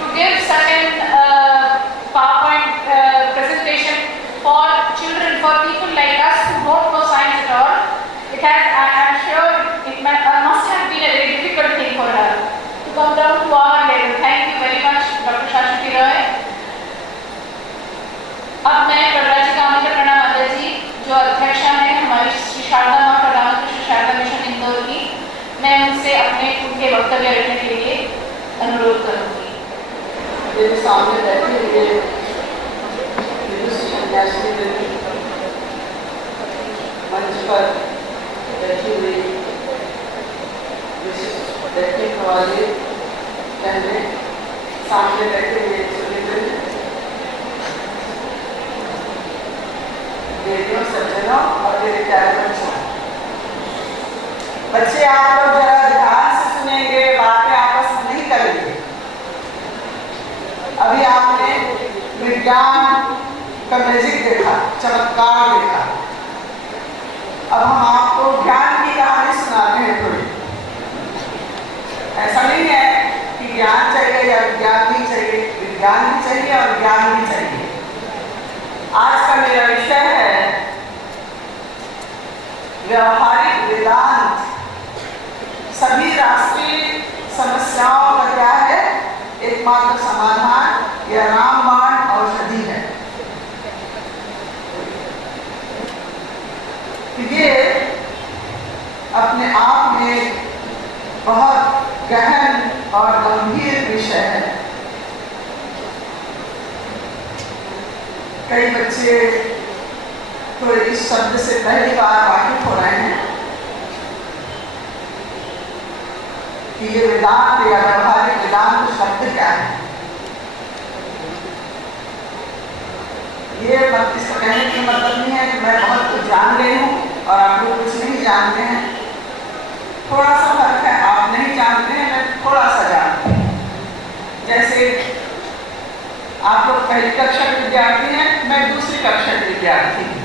to give such an PowerPoint presentation for children, for people like us who don't know science at all. I am sure it must have been a very difficult thing for her to come down to our level. Thank you very much, Dr. Shashi Roy. अब मैं प्रहलाद कामिका प्रणा माता जी जो अध्यक्षा हैं हमारी श्री शारदा माँ प्रधानमंत्री Sharda mission Indore की, मैं उनसे उनके वक्तव्य रखने के लिए अनुरोध करूंगी। मेरे सामने बैठे हुए सन्यासी मंच पर बैठी हुई बैठने वाले पहले सामने बैठे हुए देवियों सज्जनों और मेरे प्यारे बच्चों, बच्चे आप लोग जरा ध्यान से सुनेंगे, बातें आपस में नहीं करेंगे। अभी आपने विज्ञान का मैजिक देखा, चमत्कार देखा। अब हम आपको ज्ञान की कहानी सुनाते हैं थोड़ी। ऐसा नहीं है कि ज्ञान चाहिए या विज्ञान नहीं चाहिए, विज्ञान भी चाहिए और ज्ञान भी चाहिए। आज का मेरा विषय है व्यवहारिक वेदांत। सभी राष्ट्रीय समस्याओं का क्या है? एकमात्र समाधान या रामबाण औषधि है। ये अपने आप में बहुत गहन और गंभीर विषय है। कई बच्चे तो इस शब्द से पहली बार वाकिफ हो रहे हैं कि ये वेदांत या व्यवहारिक वेदांत शब्द क्या है। ये इसका कहने का मतलब नहीं है कि मैं बहुत कुछ जान रही हूँ और आप लोग कुछ नहीं जानते हैं। थोड़ा सा फर्क है, आप नहीं जानते हैं, मैं थोड़ा सा जानती हूँ। जैसे आप लोग पहली कक्षा के विद्यार्थी हैं, मैं दूसरी कक्षा के विद्यार्थी हूँ।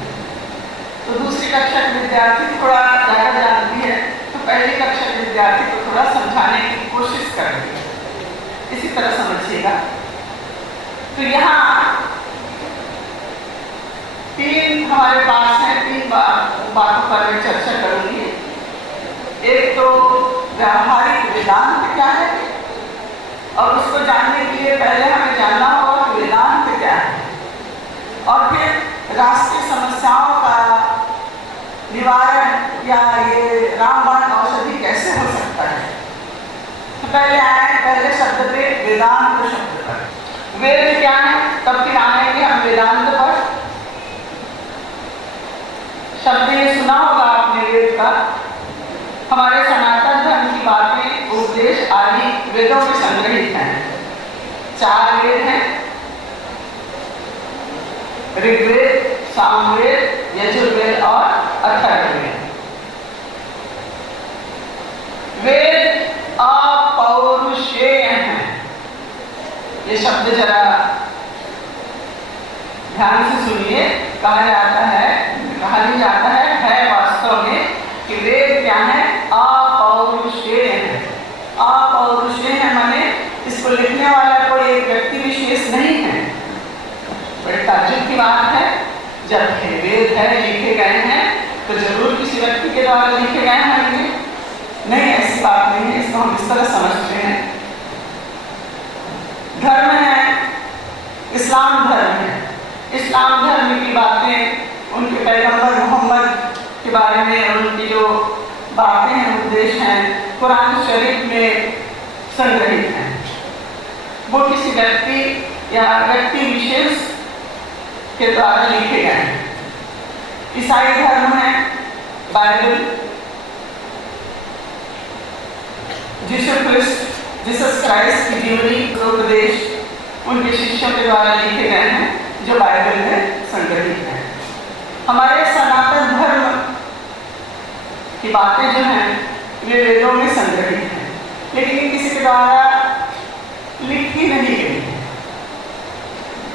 तो दूसरी कक्षा के विद्यार्थी थोड़ा ज़्यादा जानती है, तो पहली कक्षा के विद्यार्थी को थोड़ा समझाने की कोशिश करती है। इसी तरह समझिएगा। तो यहाँ तीन हमारे पास हैं, तीन बातों पर मैं चर्चा करूंगी। एक तो व्यवहारिक वेदांत क्या है, और उसको जानने के लिए पहले हमें जानना होगा कि वेदांत क्या है, और फिर राष्ट्रीय समस्याओं का निवारण या ये रामबाण औषधि कैसे हो सकता है। तो पहले शब्द पे वेदांत शब्द पर। वेद क्या है, तब फिर आएंगे हम वेदांत पर। शब्द ये सुना होगा आपने वेद का। हमारे सनातन धर्म की बातें, उपदेश आदि वेदों में संग्रहित हैं। 4 वेद हैं, ऋग्वेद, सामवेद, यजुर्वेद और अथर्ववेद। वेद अपौरुषेय हैं। ये शब्द जरा ध्यान से सुनिए। कहा नहीं जाता है वास्तव में कि वेद क्या है? अपौरुषेय है। अपौरुषेय है माने इसको लिखने वाला कोई एक व्यक्ति विशेष नहीं है। बड़े ताज्जुब की बात है, जब वेद है, लिखे गए हैं, तो जरूर किसी व्यक्ति के द्वारा लिखे गए होंगे। नहीं, ऐसी बात नहीं है। इसको हम इस तरह समझते हैं, धर्म है, इस्लाम धर्म है। इस्लाम धर्म की बातें उनके पैगंबर मोहम्मद के बारे में, उनकी जो बातें हैं, उपदेश हैं, कुरान शरीफ में संग्रहित हैं। वो किसी व्यक्ति या व्यक्ति विशेष के द्वारा लिखे गए हैं। ईसाई धर्म है, बाइबल, जीसस क्राइस्ट की जीवनी, उपदेश उनके शिष्यों के द्वारा लिखे गए हैं, जो बाइबल में संग्रहित है। हमारे सनातन धर्म की बातें जो हैं वे वेदों में संग्रहित हैं, लेकिन किसी के द्वारा लिखी नहीं गई है।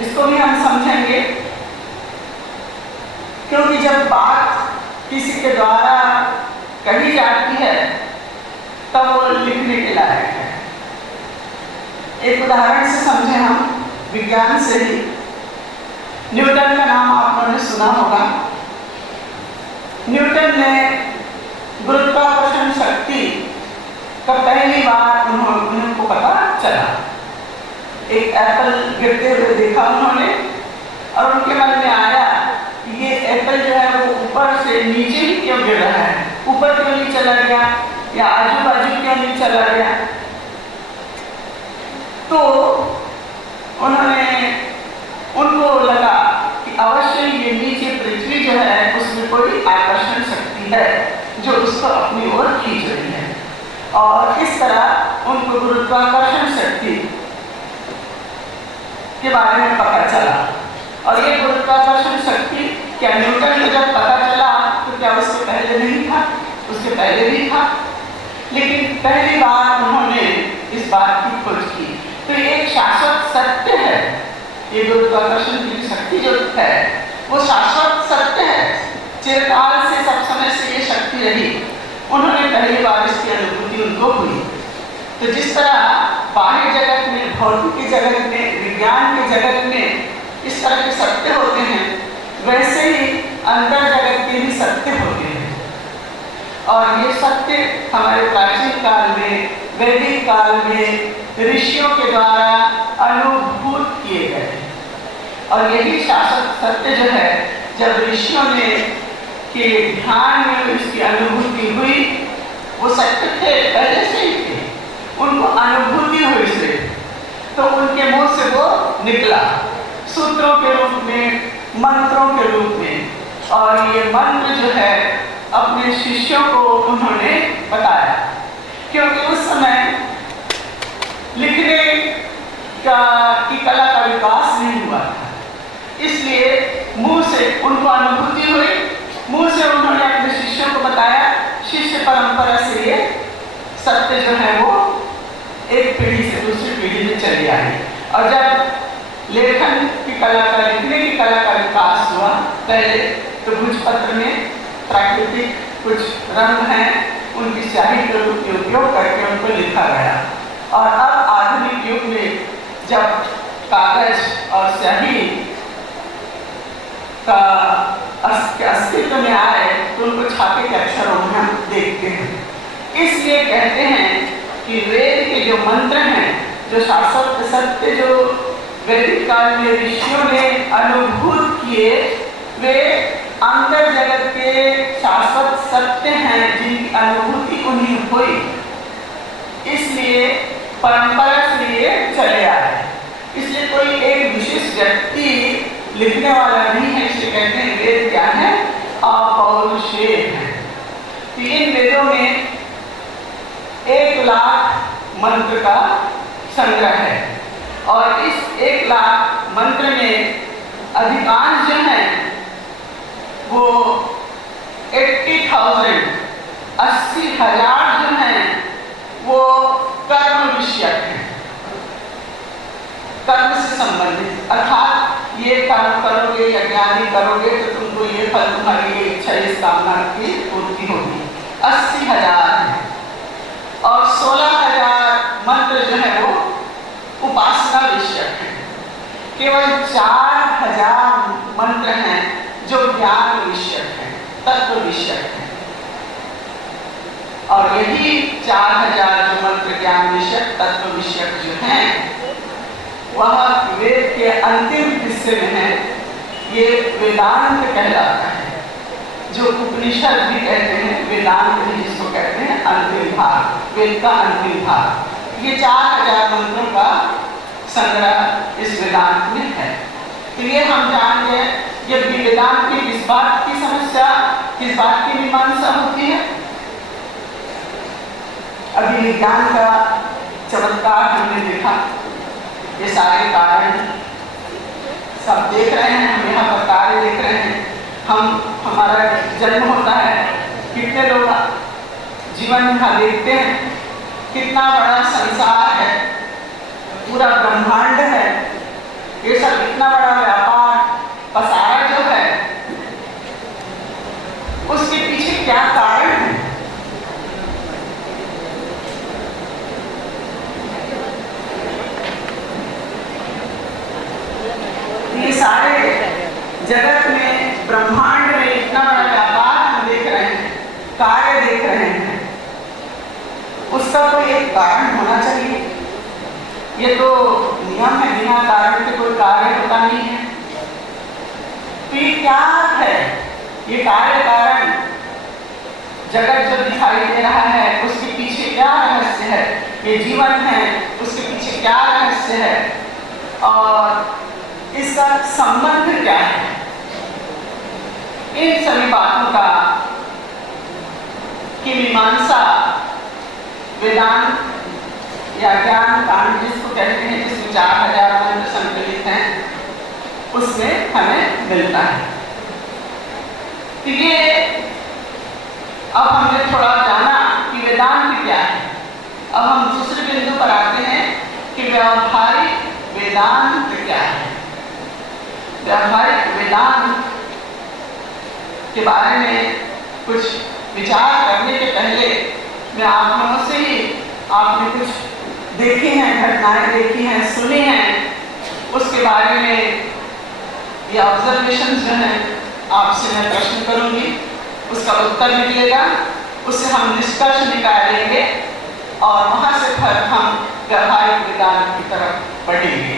इसको भी हम समझेंगे, क्योंकि जब बात किसी के द्वारा कही जाती है तब वो लिखने के लायक है। एक उदाहरण से समझें हम, विज्ञान से ही। न्यूटन का नाम आप लोगों ने सुना होगा। न्यूटन ने गुरुत्वाकर्षण शक्ति का पहली बार उनको पता चला। एक एप्पल गिरते हुए देखा उन्होंने, और उनके मन में आया कि ये एप्पल जो है वो ऊपर से नीचे ही क्यों गिर रहा है, ऊपर क्यों नहीं चला गया या आजू बाजू क्यों नहीं चला गया। तो उनको लगा कि अवश्य ये नीचे पृथ्वी जो है उसमें कोई आकर्षण शक्ति है जो उसको अपनी ओर खींच रही है, और इस तरह उनको गुरुत्वाकर्षण शक्ति के बारे में पता चला। और ये गुरुत्वाकर्षण शक्ति क्या न्यूटन को जब पता चला तो क्या उससे पहले नहीं था? उससे पहले भी था, लेकिन पहली बार उन्होंने इस बात की खोज की। तो ये एक शाश्वत सत्य है। ये गुरुत्वाकर्षण की शक्ति जो है वो शाश्वत सत्य है, चिरकाल से, सब समय से ये शक्ति रही। उन्होंने पहली बार इसकी अनुभूति उनको हुई। तो जिस तरह बाह्य जगत में, भौतिक जगत में, विज्ञान के जगत में इस तरह के सत्य होते हैं, वैसे ही अंतर जगत के भी सत्य होते हैं। और ये सत्य हमारे प्राचीन काल में, वैदिक काल में ऋषियों के द्वारा अनुभूत किए गए। और यही शाश्वत सत्य जो है, जब ऋषियों ने के ध्यान में इसकी अनुभूति हुई, वो सत्य थे, पहले से ही थे, उनको अनुभूति हुई से, तो उनके मुंह से वो निकला सूत्रों के रूप में, मंत्रों के रूप में। और ये मंत्र जो है अपने शिष्यों को उन्होंने बताया, क्योंकि उस समय लिखने की कला का विकास नहीं हुआ था, इसलिए मुंह से उनको अनुभूति हुई, मुंह से उन्होंने अपने शिष्यों को बताया। शिष्य परंपरा से ये सत्य जो है वो एक पीढ़ी से दूसरी पीढ़ी में चली आई। और जब लेखन की कला का, लिखने की कला का विकास हुआ, पहले तो भोजपत्र में प्राकृतिक कुछ रंग हैं, उनकी स्याही के उपयोग करके उनको लिखा गया। और अब आधुनिक युग में जब कागज और स्याही का अस्तित्व में आए, तो उनको छापे के अक्षरों में हम देखते हैं। इसलिए कहते हैं कि वेद के जो मंत्र हैं, जो शाश्वत सत्य जो वैदिक काल में ऋषियों ने अनुभूत किए, वे अंतर जगत के शाश्वत सत्य हैं, जिनकी अनुभूति उन्हीं हुई, इसलिए परंपरा से ये चले आए। इसलिए कोई एक विशेष व्यक्ति लिखने वाला नहीं है, इसलिए कहते हैं वेद क्या है, अपौरुषेय है। तीन वेदों में 1,00,000 मंत्र का संग्रह है, और इस 1,00,000 मंत्र में अधिकांश जो हैं वो 80,000 80,000 जो हैं वो कर्म विषयक हैं, कर्म से संबंधित। अर्थात ये कर्म करोगे, यज्ञादि करोगे तो तुमको ये फल, तुम्हारी ये इच्छा, इस कामना की पूर्ति होगी। 80,000 है। और 16,000 मंत्र जो है वो उपासना विषयक है। केवल 4,000 मंत्र हैं जो ज्ञान विषयक है, तत्व विषयक है। और यही 4,000 जो मंत्र ज्ञान विषयक, तत्व विषयक जो हैं, वह वेद के अंतिम हिस्से में है। ये वेदांत कहलाता है, जो उपनिषद भी कहते हैं, वेदांत भी जिसको कहते हैं अंतिम भाग, वेद का अंतिम भाग। ये 4,000 मंत्रों का संग्रह इस वेदांत में है। तो ये हम जान गए, ये वेदांत की किस बात की समस्या, किस बात की मीमांसा होती है। अभी विज्ञान का चमत्कार हमने देखा, ये सारे कारण सब देख रहे हैं, हम यहाँ पर कार्य देख रहे हैं। हमारा जन्म होता है, कितने लोग जीवन यहाँ देखते हैं, कितना बड़ा संसार है, पूरा ब्रह्मांड है, ये सब इतना बड़ा व्यापार पसारा जो है, उसके पीछे क्या कारण है। ये सारे जगत में, ब्रह्मांड में इतना बड़ा व्यापार हम देख रहे हैं, कार्य देख रहे हैं, उसका कोई एक कारण होना चाहिए। ये तो नियम है, बिना कारण के कोई कार्य होता नहीं है। तो ये क्या है, ये कार्य कारण जगत जो दिखाई दे रहा है, उसके पीछे क्या रहस्य है, ये जीवन है, उसके पीछे क्या रहस्य है, और इसका संबंध क्या है। इन सभी बातों का की मीमांसा वेदांत या ज्ञान कांड जिसको कहते हैं, जिसमें 4,000 मंत्र संकलित हैं, उसमें हमें मिलता है। तो ये अब हमने थोड़ा जाना कि वेदांत क्या है। अब हम दूसरे बिंदु पर आते हैं कि व्यावहारिक वेदांत क्या है। व्यावहारिक वेदांत के बारे में कुछ विचार करने के पहले मैं आप लोगों से ही आपने कुछ देखी हैं, घटनाएं देखी हैं, सुनी हैं, उसके बारे में ये ऑब्जर्वेशन जो है आपसे मैं प्रश्न करूंगी, उसका उत्तर निकलेगा, उससे हम निष्कर्ष निकालेंगे और वहां से फिर हम व्यावहारिक विज्ञान की तरफ बढ़ेंगे।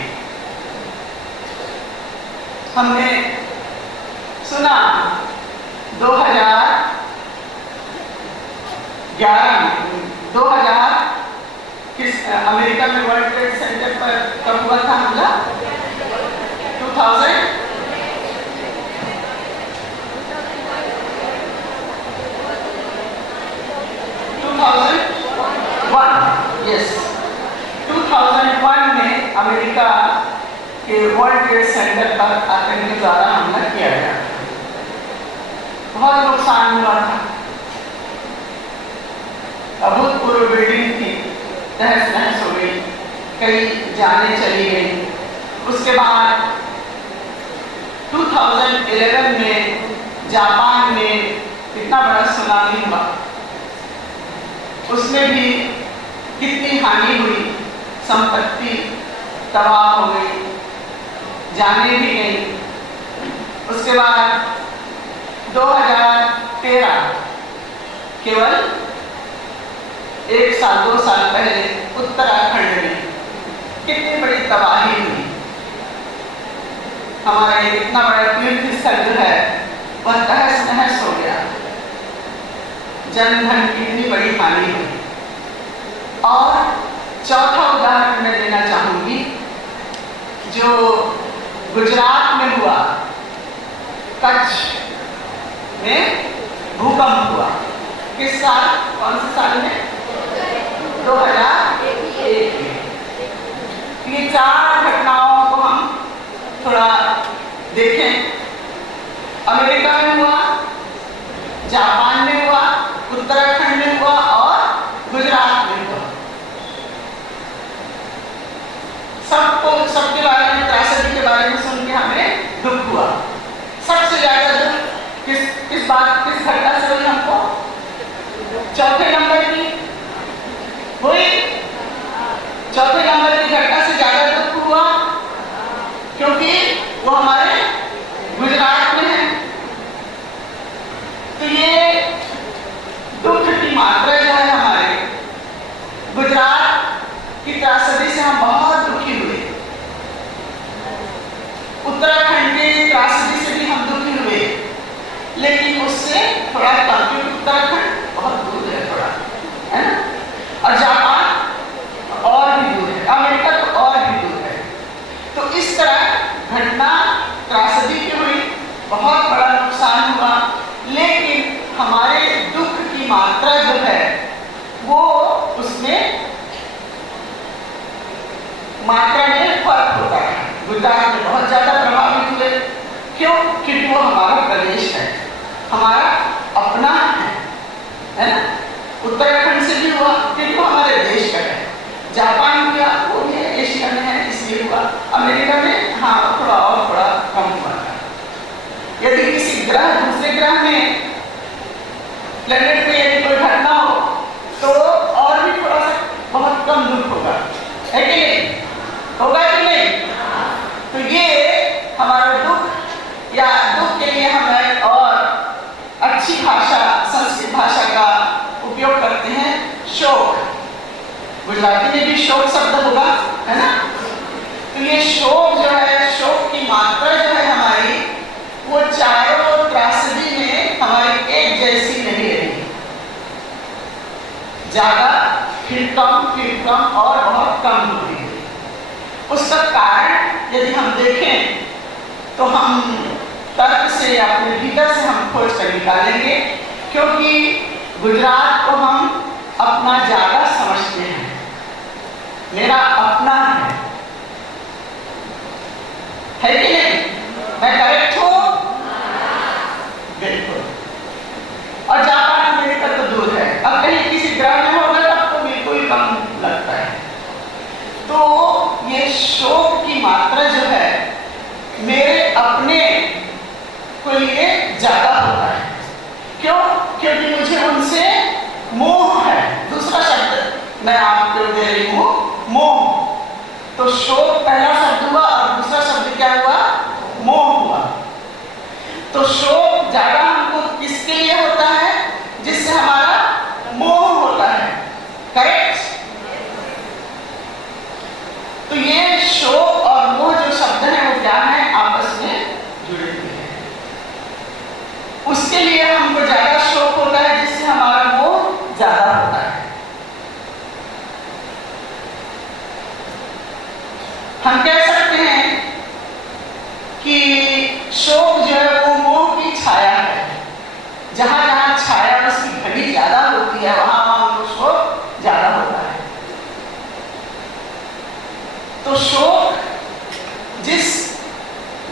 हमने सुना 2000 किस अमेरिका में वर्ल्ड ट्रेड सेंटर पर कब हुआ था हमला? 2001 यस 2001 में अमेरिका के वर्ल्ड ट्रेड सेंटर पर आतंकियों द्वारा हमला किया गया। बहुत नुकसान हुआ था, अभूतपूर्व बिल्डिंग थी, तहस नहस हो गई, कई जानें चली गई। उसके बाद 2011 में जापान में कितना बड़ा सुनामी हुआ, उसमें भी कितनी हानि हुई, संपत्ति तबाह हो गई, जानें भी गई। उसके बाद 2013 केवल 1 साल 2 साल पहले उत्तराखंड में कितनी बड़ी तबाही हुई। हमारा ये इतना बड़ा तीर्थ स्थल जो है वह तहस नहस हो गया, जन धन की इतनी बड़ी हानि हुई। और चौथा उदाहरण मैं देना चाहूंगी जो गुजरात में हुआ, कच्छ में भूकंप हुआ। किस साल, कौन से साल में? 2001 में। ये 4 घटनाओं को हम थोड़ा देखें। अमेरिका में हुआ, जापान में हुआ, उत्तराखंड में हुआ और गुजरात में हुआ। सबके बारे में, त्रासदी के बारे में सुन के हमें दुख हुआ। सबसे ज्यादा दुख किस घटना से हुई हमको? चौथे नंबर की हुई। चौथे नंबर की घटना से ज्यादा दुख हुआ क्योंकि वो हमारे गुजरात में है। तो ये दुख की मात्रा जो है हमारे गुजरात की त्रासदी से हम बहुत दुखी हुए। उत्तराखंड की त्रासदी से भी हम दुखी हुए, लेकिन उससे थोड़ा कम, क्योंकि उत्तराखंड बहुत दूर है थोड़ा, है ना, और जापान और भी दूर है, अमेरिका तो और भी दूर है। तो इस तरह घटना त्रासदी की हुई, बहुत बड़ा नुकसान हुआ, लेकिन हमारे दुख की मात्रा जो है वो उसमें मात्रा में फर्क होता है। गुजरात में बहुत ज्यादा प्रभावित हुए, क्यों? क्योंकि वो हमारा प्रदेश है, हमारा अपना है ना। उत्तराखंड से भी हुआ क्योंकि वो हमारे देश का है। जापान किया, वो भी एशिया में है इसलिए हुआ। अमेरिका में हाँ थोड़ा कम हुआ था। यदि किसी ग्रह, दूसरे ग्रह में, प्लेनेट में यदि कोई घटना हो तो और भी थोड़ा सा बहुत कम दुख होगा, है कि नहीं? होगा कि नहीं? तो ये हमारा दुख, या दुख के लिए हम एक और अच्छी भाषा, संस्कृत भाषा का उपयोग करते हैं, शोक। गुजराती में भी शोक शब्द होगा, है ना। तो ये शोक जो है, शोक की मात्रा जो है हमारी, वो चारों त्रासदी में हमारी एक जैसी नहीं रही। ज्यादा, फिर कम और बहुत कम होती है। उसका कारण यदि हम देखें तो हम तर्क से, अपने भीतर से हम खोज कर निकालेंगे, क्योंकि गुजरात को हम अपना ज्यादा समझते हैं, मेरा अपना है कि नहीं? मैं करेक्ट हूं? बिल्कुल। और जापान अमेरिका तो दूर है, अब कहीं किसी ग्रह में होगा तब तो बिल्कुल कम लगता है। तो ये शोक की मात्रा जो है मेरे अपने को लिए ज्यादा होता है। क्यों? क्योंकि मुझे उनसे मोह है। दूसरा शब्द मैं आपको दे रही हूं, तो शोक पहला शब्द हुआ और दूसरा शब्द क्या हुआ? मोह हुआ। तो शोक ज्यादा हमको किसके लिए होता है? जिससे हमारा मोह होता है, करेक्ट? तो ये शोक और मोह जो शब्द है वो क्या है? आपस में जुड़े हुए हैं। उसके लिए हमको ज्यादा शोक होता है, जिससे हमारा मोह ज्यादा होता है। हम कह सकते हैं कि शोक जो है वो मोह की छाया है। जहां जहां छाया उसकी घड़ी ज्यादा होती है, वहां हमको शोक ज्यादा होता है। तो शोक जिस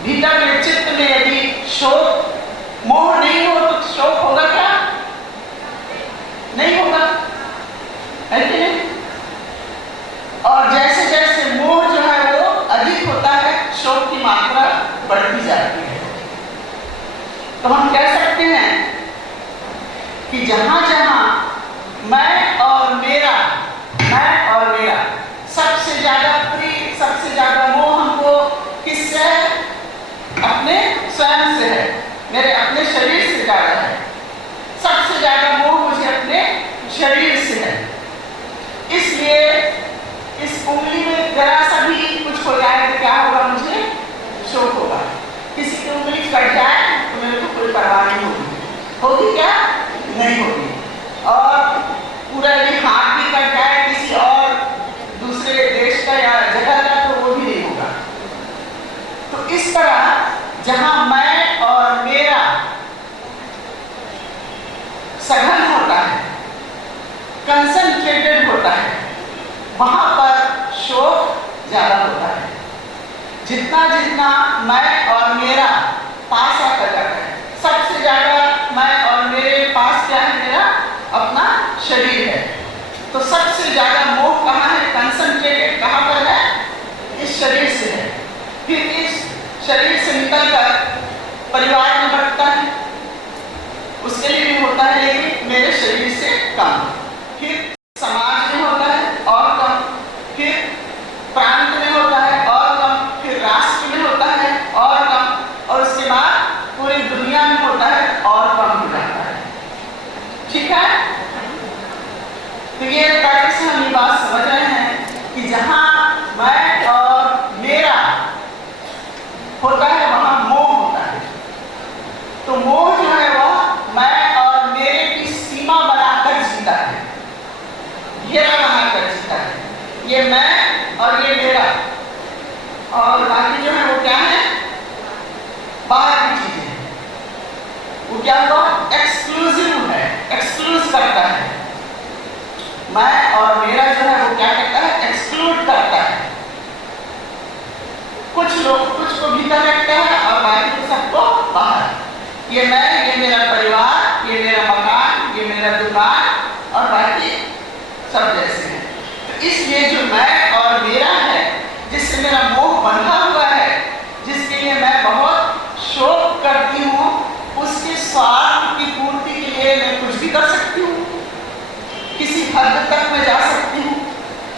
भीतर में, चित्त में यदि शोक मोह नहीं हो तो शोक होगा क्या? नहीं होगा, है कि नहीं? और जैसे जैसे मोह जो है वो अधिक होता है, शोक की मात्रा बढ़ती जाती है। तो हम कह सकते हैं कि जहां जहां मैं और मेरा सबसे ज्यादा प्रिय, सबसे ज्यादा मोह हमको किससे है? अपने स्वयं से है, मेरे अपने शरीर से ज्यादा है। सबसे ज्यादा मोह मुझे अपने शरीर से है। इसलिए इस उंगली में जरा सा भी कुछ हो जाए तो क्या होगा? मुझे शोक होगा। किसी की उंगली कट जाए तो मेरे को कोई परवाह नहीं होगी क्या? नहीं होगी। और पूरा यदि हाथ भी कट जाए किसी और दूसरे देश का या जगह का तो वो भी नहीं होगा। तो इस तरह जहां मैं और मेरा सघन होता है, कंसंट्रेटेड होता है, वहां पर शोक ज्यादा होता है। जितना जितना मैं और मेरा पास आता जाता है, सबसे ज्यादा मैं और मेरे पास क्या है? मेरा अपना शरीर है। तो सबसे ज्यादा मोह कहाँ है? कंसंट्रेटेड कहाँ पर है? इस शरीर से है। फिर इस शरीर से निकलकर परिवार में बढ़ता है, उसके लिए भी होता है, लेकिन मेरे शरीर से कम। फिर समाज में होता है और कम, फिर प्रांत में होता है और कम, फिर राष्ट्र में होता है और कम, और उसके बाद पूरी दुनिया में होता है और कम हो जाता है। ठीक है? तो ये तर्क से हम ये बात समझ रहे हैं कि जहां मैं और मेरा होता है वहां मोह होता है। तो मोह जो है वह मैं और मेरे की सीमा बनाकर जीता है, घेरा बनाकर जीता है। ये मैं और ये मेरा, और बाकी जो है वो क्या है? बाहर की चीजें। वो क्या हुआ? एक्सक्लूसिव है, एक्सक्लूज करता है। मैं और मेरा जो है वो क्या करता है? एक्सक्लूड करता है। कुछ लोग कुछ को भीतर रखता है और बाकी सबको बाहर। ये मैं, ये मेरा परिवार, ये मेरा मकान, ये मेरा दुकान और बाकी सब जैसे हैं। तो इसलिए जो मैं और मेरा है, जिससे मेरा मोह बंधा हुआ है, जिसके लिए मैं बहुत शोक करती हूँ, उसके स्वार्थ की पूर्ति के लिए मैं कुछ भी कर सकती हूँ। किसी हद तक मैं जा सकती हूँ,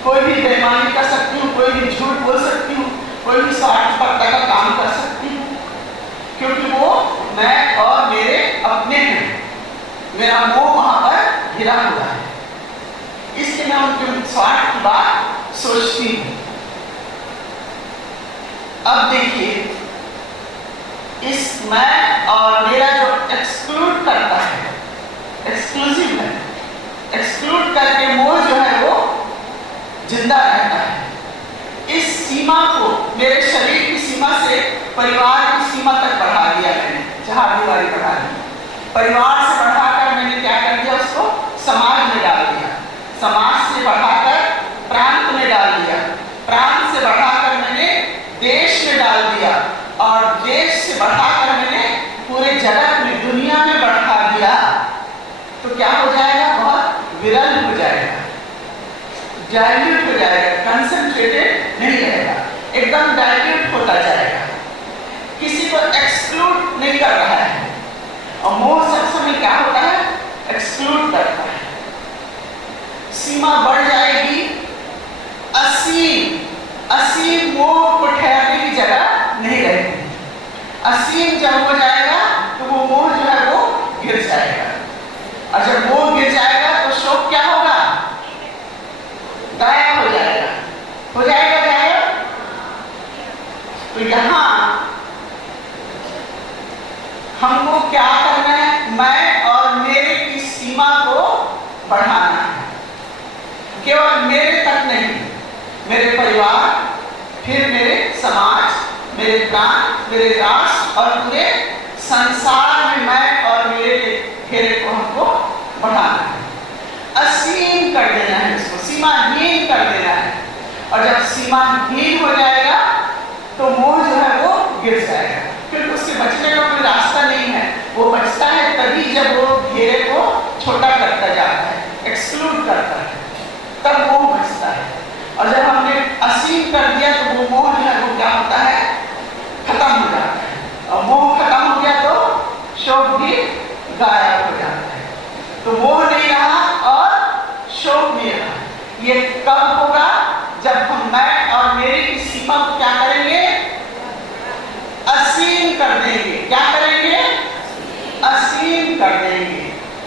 कोई भी बेईमानी कर सकती हूँ, कोई भी झूठ बोल सकती हूँ, कोई भी स्वार्थपरता का काम कर सकती हूँ, क्योंकि वो मैं और मेरे अपने हैं। मेरा मोह वहां पर घिरा हुआ है, इसलिए मैं उनके स्वार्थ की बात सोचती हूँ। अब देखिए, इस मैं और मेरा जो एक्सक्लूड करता है, एक्सक्लूसिव है, एक्सक्लूड करके मोह जो है वो जिंदा रहता है। इस सीमा को, मेरे शरीर की सीमा से परिवार की सीमा तक बढ़ा दिया मैंने, जहां दीवारी बढ़ा दी। परिवार से बढ़ाकर मैंने क्या कर दिया? उसको समाज में डाल दिया। समाज से बढ़ाकर प्रांत में डाल दिया। प्रांत से बढ़ाकर मैंने देश में डाल दिया, और देश से बढ़ाकर मैंने पूरे जगत में, दुनिया में बढ़ा दिया। तो क्या हो जाएगा? बहुत विरल हो जाएगा, डाइल्यूट हो जाएगा, कंसंट्रेटेड नहीं रहेगा, एकदम डाइल्यूट होता जाएगा। किसी को एक्सक्लूड नहीं कर रहा है, और मोह सब समय क्या होता है? एक्सक्लूड करता है। सीमा बढ़ जाएगी, असीम जब हो जाएगा तो वो मोह जो है वो गिर जाएगा, और जब मोह गिर जाएगा तो शोक क्या होगा? गायब हो जाएगा, हो जाएगा गायब। तो यहाँ हमको क्या करना है? मैं और मेरे की सीमा को बढ़ाना है। केवल मेरे तक नहीं, मेरे परिवार, फिर मेरे समाज, मेरे प्रांत, मेरे राष्ट्र और पूरे संसार में मैं और मेरे घेरे को हमको बढ़ाना है, असीम कर देना है, इसको सीमाहीन कर देना है। और जब सीमाहीन हो जाएगा तो मोह जो है वो गिर जाएगा, क्योंकि उससे बचने का कोई रास्ता नहीं है। वो बचता है तभी जब वो घेरे को छोटा करता जाता है, एक्सक्लूड करता है, तब मोह बचता है। और जब हमने असीम कर दिया तो वो मोह जो है वो क्या होता है? खत्म हो जाता है। और मोह खत्म हो गया तो शोक भी गायब हो जाता है। तो मोह नहीं रहा और शोक नहीं रहा। ये कब होगा? जब हम मैं और मेरी की सीमा को क्या करेंगे? असीम कर देंगे। क्या करेंगे? असीम कर देंगे।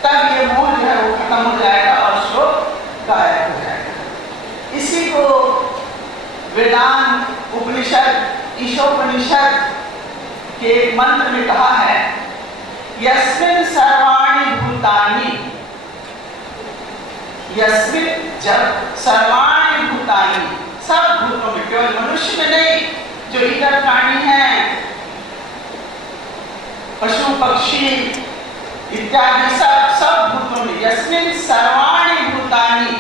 तब ये मोह जो है वो खत्म हो जाएगा और शोक गायब हो जाएगा। इसी को वेदांत उपनिषद, ईशोपनिषद के एक मंत्र में कहा है, यस्मिन् सर्वाणि भूतानि, यस्मिन् जब सर्वाणि भूतानि, सब भूतों में, केवल मनुष्य में नहीं, जो इतर प्राणी हैं, पशु पक्षी इत्यादि सब भूतों में, यस्मिन् सर्वाणि भूतानि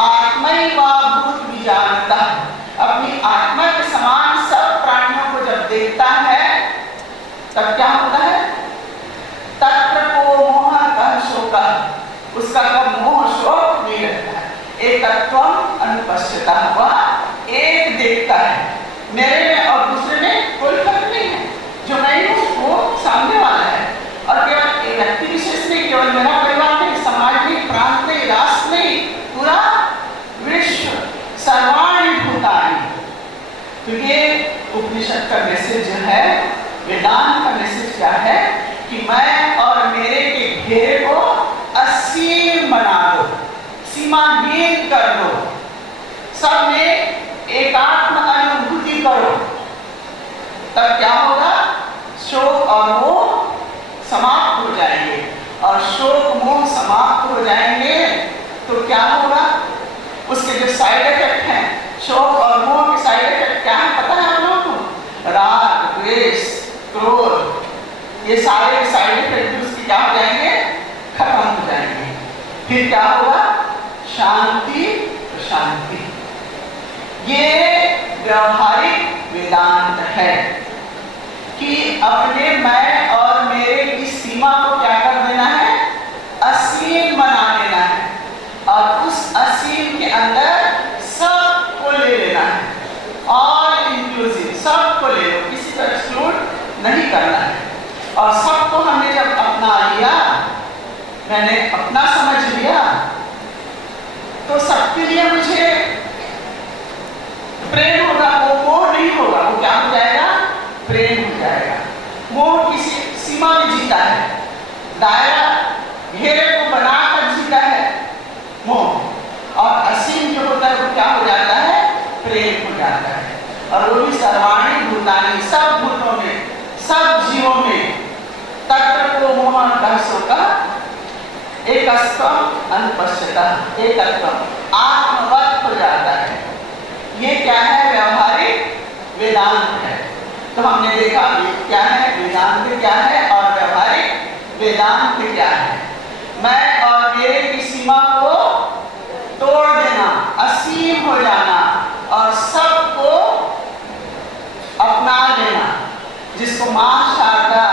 आत्मैवा भूत विजानतः, अपनी आत्मा के समान सब प्राणियों को जब देखता है तब क्या होता है? तत्र को मोह कः शोकः, उसका कब मोह शोक नहीं रहता है। एकत्वम् अनुपश्यतः, वह एक देखता है, मेरे में और दूसरे में कोई फर्क नहीं है। जो मैं हूँ वो सामने वाला है। और केवल एक व्यक्ति विशेष नहीं, केवल मेरा परिवार नहीं, समाज नहीं, प्रांत नहीं, राष्ट्र नहीं, पूरा विश्व, सर्वाणि भूतानि। तो ये उपनिषद का मैसेज जो है, वेदांत का मैसेज क्या है? कि मैं और मेरे के घेरे को असीम बना दो, सीमाहीन कर दो, सब में एकात्म अनुभूति करो। तब क्या होगा? शोक और मोह समाप्त हो जाएंगे। और शोक मोह समाप्त हो जाएंगे तो क्या होगा? उसके जो साइड इफेक्ट हैं, शोक और मोह के साइड इफेक्ट क्या है पता है आप लोगों को? राग, द्वेष, क्रोध, ये सारे साइड इफेक्ट उसके क्या हो जाएंगे? खत्म हो जाएंगे। फिर क्या होगा? शांति, शांति। ये व्यवहारिक वेदांत है कि अपने मैं और मेरे की सीमा को क्या कर देना है? असीम बना देना है। और उस असीम के अंदर सबको ले लेना है, ऑल इंक्लूसिव, सबको ले लो, किसी को एक्सक्लूड नहीं करना है। और सबको हमने जब अपना लिया, मैंने अपना समझ लिया, तो सबके लिए मुझे प्रेम होगा, वो मोह नहीं होगा। वो क्या हो जाएगा? प्रेम हो जाएगा। मोह किसी सीमा में जीता है, दायरा घेरे को बनाकर जीता है मोह। और असीम जो होता है वो क्या हो जाता है? प्रेम हो जाता है। और वो भी सर्वाणि भूतानि, सब भूतों में, सब जीवों में, तत्र को मोह कः शोकः एकत्वम् अनुपश्यतः, एकत्वम्, आत्मवत् हो जाता है। ये क्या है? व्यवहारिक वेदांत है। तो हमने देखा क्या है वेदांत, क्या है, और व्यवहारिक वेदांत क्या है। मैं और मेरे की सीमा को तोड़ देना, असीम हो जाना और सबको अपना लेना, जिसको मां शारदा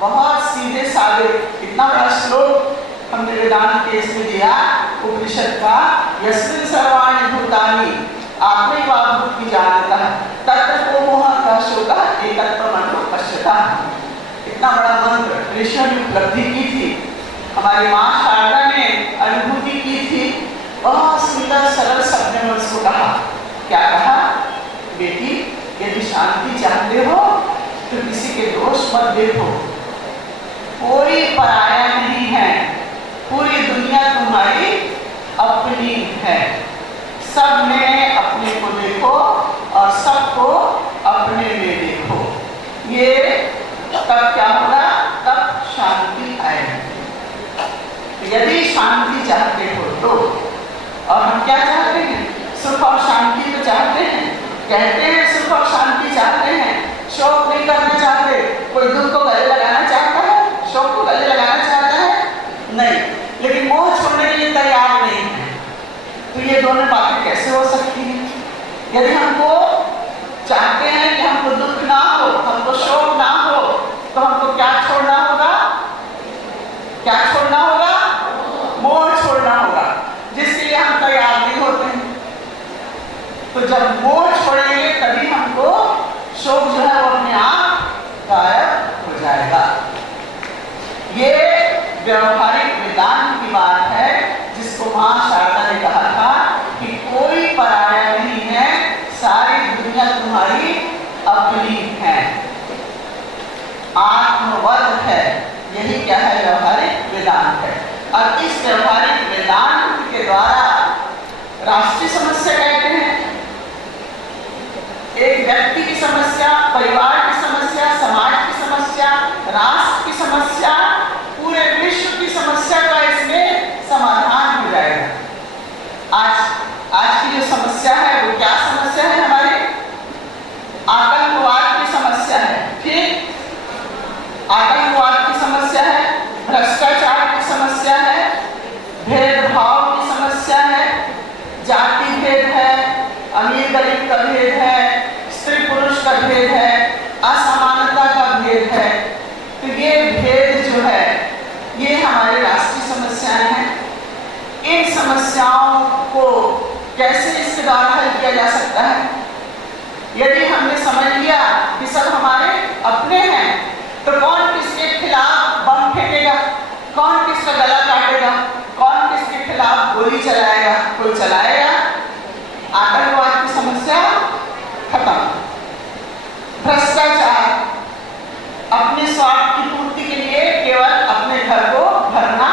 बहुत सीधे साधे, इतना बड़ा श्लोक हमने वेदांत के इसमें दिया उपनिषद का, यस्मिन् सर्वाणि भूतानि आत्मैवा भूत विजानतः तत्र को मोह कः शोकः एकत्वम् अनुपश्यतः। इतना बड़ा मंत्र ऋषियों ने उपलब्धि की थी, हमारी माँ शारदा ने अनुभूति की थी। बहुत सुंदर सरल शब्द में उसको कहा, क्या कहा? बेटी, यदि शांति चाहते हो तो किसी के दोष मत देखो। कोई पराया नहीं है, पूरी दुनिया तुम्हारी अपनी है। सब में अपने को देखो और सबको अपने में देखो। ये तब क्या होगा? तब शांति आएगी। यदि शांति चाहते हो तो, और हम क्या चाहते हैं? सुख और शांति तो चाहते हैं। कहते हैं सुख और शांति चाहते हैं, शोक नहीं करना चाहते। कोई दुख को गले लगाना चाहता है? शोक को गले लगाना चाहता है? नहीं। लेकिन मोह छोड़ने के लिए तैयार नहीं है। तो ये दोनों बातें कैसे हो सकती हैं? यदि हमको चाहते हैं कि हमको दुख ना हो, हमको शोक ना हो, तो हमको क्या छोड़ना होगा? क्या छोड़ना होगा? मोह छोड़ना होगा, जिसके लिए हम तैयार नहीं होते हैं। तो जब मोह छोड़ेंगे तभी हमको शोक जो है वो अपने आप गायब हो जाएगा। ये व्यवहारिक वेदांत की बात है, जिसको मां शारदा ने कहा था कि कोई पराया नहीं है, सारी दुनिया तुम्हारी अपनी है, आत्मवत है। यही क्या है? व्यवहारिक वेदांत है। और इस व्यवहारिक वेदांत के द्वारा राष्ट्रीय समस्या कहते हैं, एक व्यक्ति की समस्या, परिवार की समस्या, समाज की समस्या, राष्ट्र की समस्या, पूरे विश्व की समस्या का इसमें समाधान हो जाएगा। आज की जो समस्या है वो क्या समस्या है? हमारी आतंकवाद की समस्या है। ठीक, आतंकवाद की समस्या है, भ्रष्टाचार की समस्या है, भेदभाव की समस्या है, जाति भेद है, अमीर गरीब का भेद है, स्त्री पुरुष का भेद है, असमानता का भेद है। तो ये भेद जो है ये हमारी राष्ट्रीय समस्याएं हैं। इन समस्याओं को कैसे इसके द्वारा हल किया जा सकता है? यदि हमने समझ लिया कि सब हमारे अपने हैं, तो कौन किसके खिलाफ बम फेंकेगा? कौन किसका गला काटेगा? कौन किसके खिलाफ गोली चलाएगा? कोई चलाएगा? आतंकवाद की समस्या खत्म। भ्रष्टाचार, अपने स्वार्थ की पूर्ति के लिए केवल अपने घर को भरना,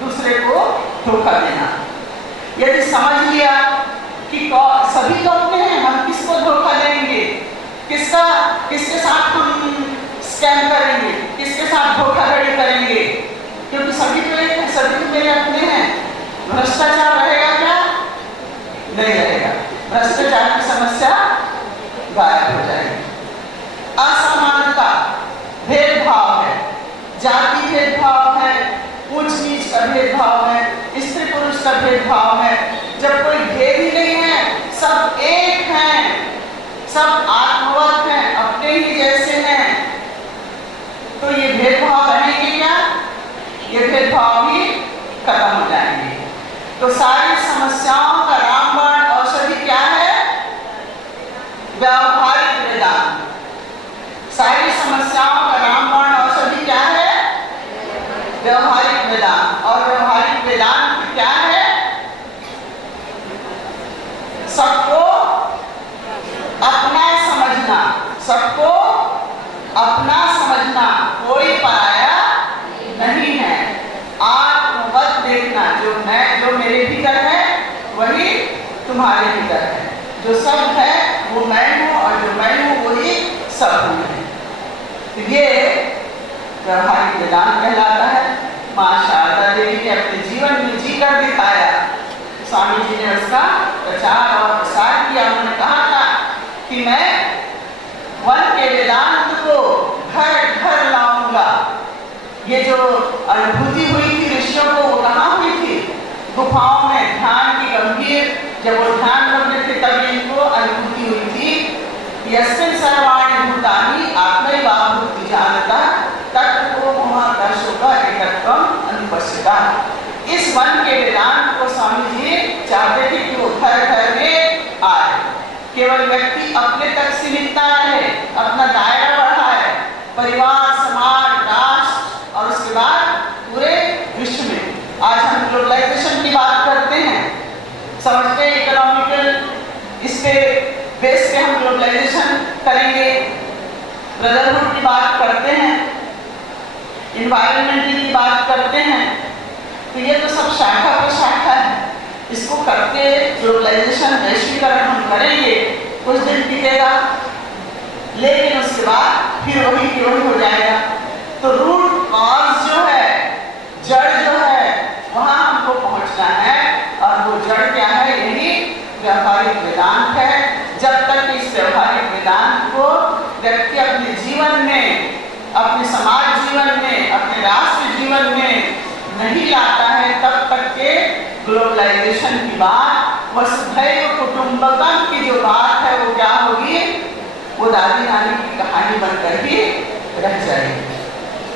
दूसरे को धोखा देना। यदि समझ लिया कि सभी तो अपने हैं, हम किसको धोखा देंगे, किसके साथ हम स्कैम करेंगे, किसके साथ धोखाधड़ी करेंगे, क्योंकि सभी तो एक हैं, सभी तो मेरे अपने हैं। भ्रष्टाचार रहेगा क्या? नहीं रहेगा। भ्रष्टाचार की समस्या गायब हो जाएगी। असमानता, भेदभाव है, जाति भेदभाव है, ऊंच नीच का भेदभाव है, स्त्री पुरुष का भेदभाव है। जब कोई भेद ही नहीं है, सब एक हैं, सब आत्मवत हैं, अपने ही जैसे हैं, तो ये भेदभाव रहेंगे क्या? ये भेदभाव ही खत्म हो जाएंगे। तो सारी समस्याओं का रामबाण औषधि क्या है? व्यवहारिक वेदांत। सारी समस्याओं का रामबाण औषधि क्या है? व्यवहारिक वेदांत। और व्यवहारिक वेदांत क्या है? सबको अपना समझना, सबको अपना समझना, कोई पराया नहीं है, आत्मवत देखना। जो मेरे भीतर है वही तुम्हारे भीतर है, जो सब है वो मैं हूँ, और जो मैं हूँ वही सब हूँ। तो ये व्यवहारिक वेदांत कहलाता है। मां शारदा देवी ने अपने जीवन में जी कर दिखाया। स्वामी जी ने उसका प्रचार और प्रसार किया। उन्होंने कहा था कि मैं वन के वेदांत को घर घर लाऊंगा। ये जो अनुभूति हुई थी ऋषियों को, वो कहाँ हुई थी? गुफाओं में ध्यान की गंभीर, जब वो ध्यान करते थे तब इनको अनुभूति हुई थी। यस्मिन् सर्वाणि भूतानि आत्मैवाभूति जानता तत्तो मोहाकर्षोका एकत्वम अनुपश्यता। इस वन के वेदांत को स्वामी जी चाहते थे कि वो घर घर में आए। केवल व्यक्ति अपने तक सीमित ना रहे, अपना दायरा बढ़ाए, परिवार, समाज, राष्ट्र और उसके बाद पूरे विश्व में। आज हम ग्लोबलाइजेशन की बात करते हैं, समझते हैं इकोनॉमिकल इस पे बेस पे हम ग्लोबलाइजेशन करेंगे, ब्रदरहुड बात करते हैं, इन्वायरमेंटल की बात करते हैं, तो ये तो सब शाखा पर शाखा है। इसको करके ग्लोबलाइजेशन, वैश्वीकरण हम करेंगे, कुछ दिन टिकेगा, लेकिन उसके बाद फिर वही की वही हो जाएगा। तो रूट कॉज जो है, जड़ जो है, वहां हमको पहुंचना है। और वो जड़ क्या है? यही व्यावहारिक वेदांत है। जब तक इस व्यावहारिक वेदांत को व्यक्ति अपने जीवन में, अपने समाज जीवन में, अपने राष्ट्र जीवन में नहीं लाता है, तब तक के ग्लोबलाइजेशन की बात, वसुधैव कुटुंबकम की जो बात है, वो क्या होगी? वो दादी नानी की कहानी बनकर ही रह जाएगी।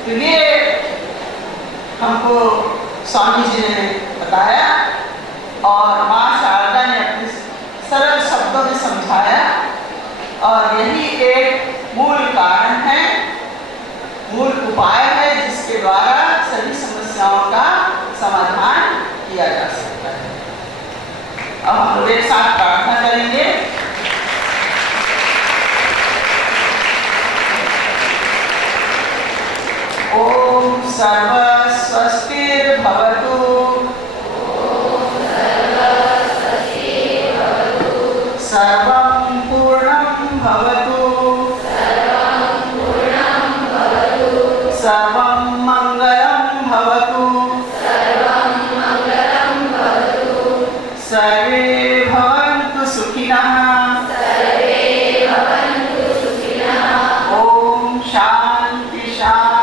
तो ये हमको स्वामी जी ने बताया और माँ शारदा ने अपने सरल शब्दों में समझाया, और यही एक मूल कारण है, मूल उपाय है, जिसके द्वारा सभी समस्याओं का समाधान किया जा सकता है। अब हम लोग एक साथ प्रार्थना करेंगे। ओम सर्व स्वस्तिर भवतु, सर्वं पूर्णं भवतु, सर्वं मंगलं भवतु, सर्वे भवन्तु सुखिनः। ओम शांति शांति।